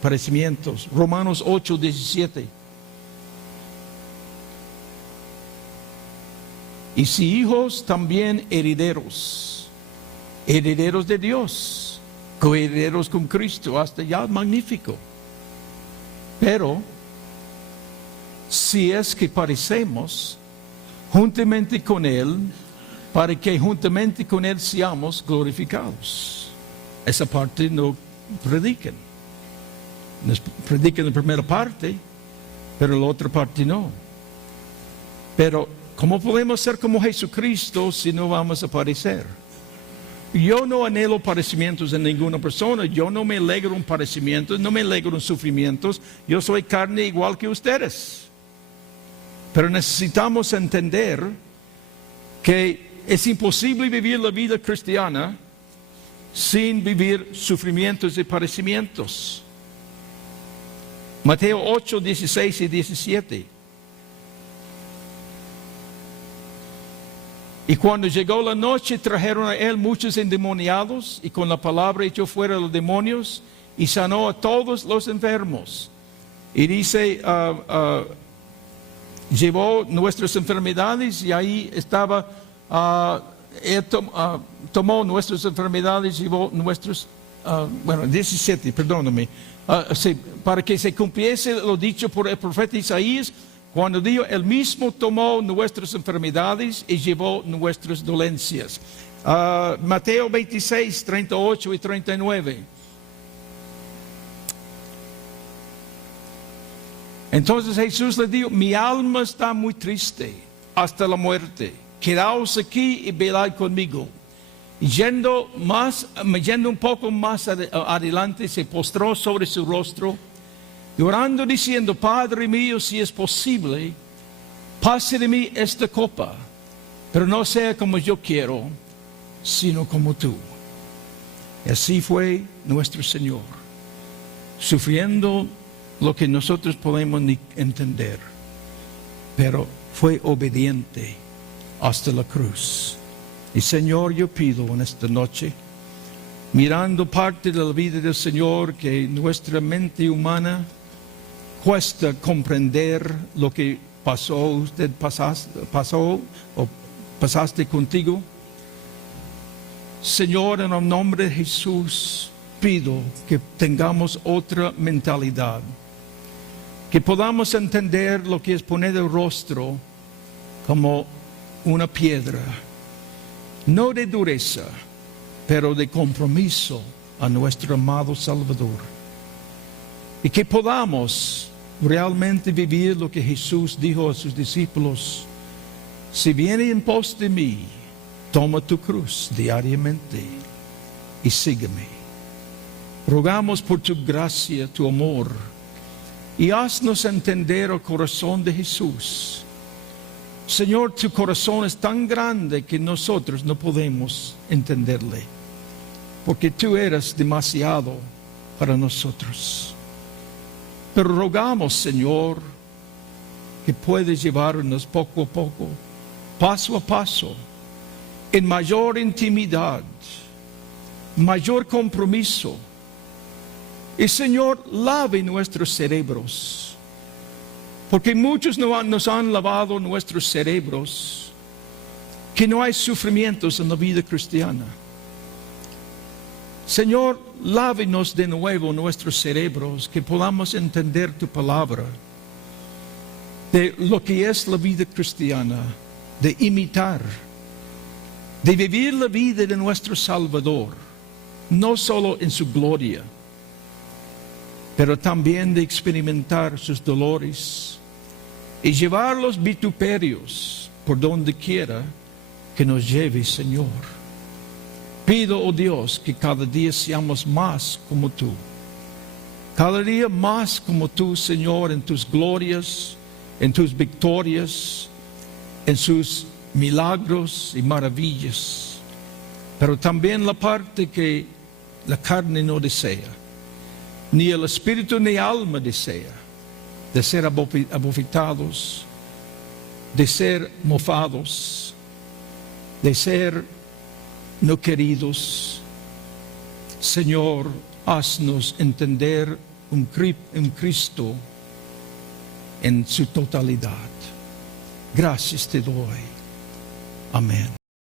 padecimientos. Romanos 8:17. Y si hijos, también herederos, herederos de Dios, coherederos con Cristo, hasta ya magnífico. Pero, si es que padecemos juntamente con Él, para que juntamente con Él seamos glorificados. Esa parte no predican. Nos predican la primera parte, pero la otra parte no. Pero, ¿cómo podemos ser como Jesucristo si no vamos a padecer? Yo no anhelo padecimientos en ninguna persona. Yo no me alegro en padecimientos, no me alegro en sufrimientos. Yo soy carne igual que ustedes. Pero necesitamos entender que es imposible vivir la vida cristiana sin vivir sufrimientos y padecimientos. Mateo 8, 16 y 17. Y cuando llegó la noche, trajeron a él muchos endemoniados, y con la palabra echó fuera los demonios, y sanó a todos los enfermos. Y dice, llevó nuestras enfermedades, y ahí estaba, él tomó nuestras enfermedades, llevó nuestros, 17, perdóname, para que se cumpliese lo dicho por el profeta Isaías, cuando dijo, él mismo tomó nuestras enfermedades y llevó nuestras dolencias. Mateo 26, 38 y 39. Entonces Jesús le dijo, mi alma está muy triste hasta la muerte. Quedaos aquí y velad conmigo. Y yendo un poco más adelante, se postró sobre su rostro, orando diciendo, Padre mío, si es posible, pase de mí esta copa, pero no sea como yo quiero, sino como tú. Y así fue nuestro Señor, sufriendo lo que nosotros podemos ni entender, pero fue obediente hasta la cruz. Y Señor, yo pido en esta noche, mirando parte de la vida del Señor, que nuestra mente humana cuesta comprender lo que pasó, pasaste contigo. Señor, en el nombre de Jesús, pido que tengamos otra mentalidad, que podamos entender lo que es poner el rostro como una piedra, no de dureza, pero de compromiso a nuestro amado Salvador, y que podamos realmente vivir lo que Jesús dijo a sus discípulos, si viene en pos de mí, toma tu cruz diariamente y sígueme. Rogamos por tu gracia, tu amor, y haznos entender el corazón de Jesús. Señor, tu corazón es tan grande que nosotros no podemos entenderle, porque tú eres demasiado para nosotros. Pero rogamos, Señor, que puedes llevarnos poco a poco, paso a paso, en mayor intimidad, mayor compromiso. Y, Señor, lave nuestros cerebros, porque muchos nos han lavado nuestros cerebros, que no hay sufrimientos en la vida cristiana. Señor, lávenos de nuevo nuestros cerebros, que podamos entender tu palabra, de lo que es la vida cristiana, de imitar, de vivir la vida de nuestro Salvador, no solo en su gloria, pero también de experimentar sus dolores y llevar los vituperios por donde quiera que nos lleve, Señor. Pido, oh Dios, que cada día seamos más como tú. Cada día más como tú, Señor, en tus glorias, en tus victorias, en sus milagros y maravillas. Pero también la parte que la carne no desea. ni el espíritu ni alma desea de ser abofetados, de ser mofados, de ser no queridos. Señor, haznos entender un Cristo en su totalidad. Gracias te doy. Amén.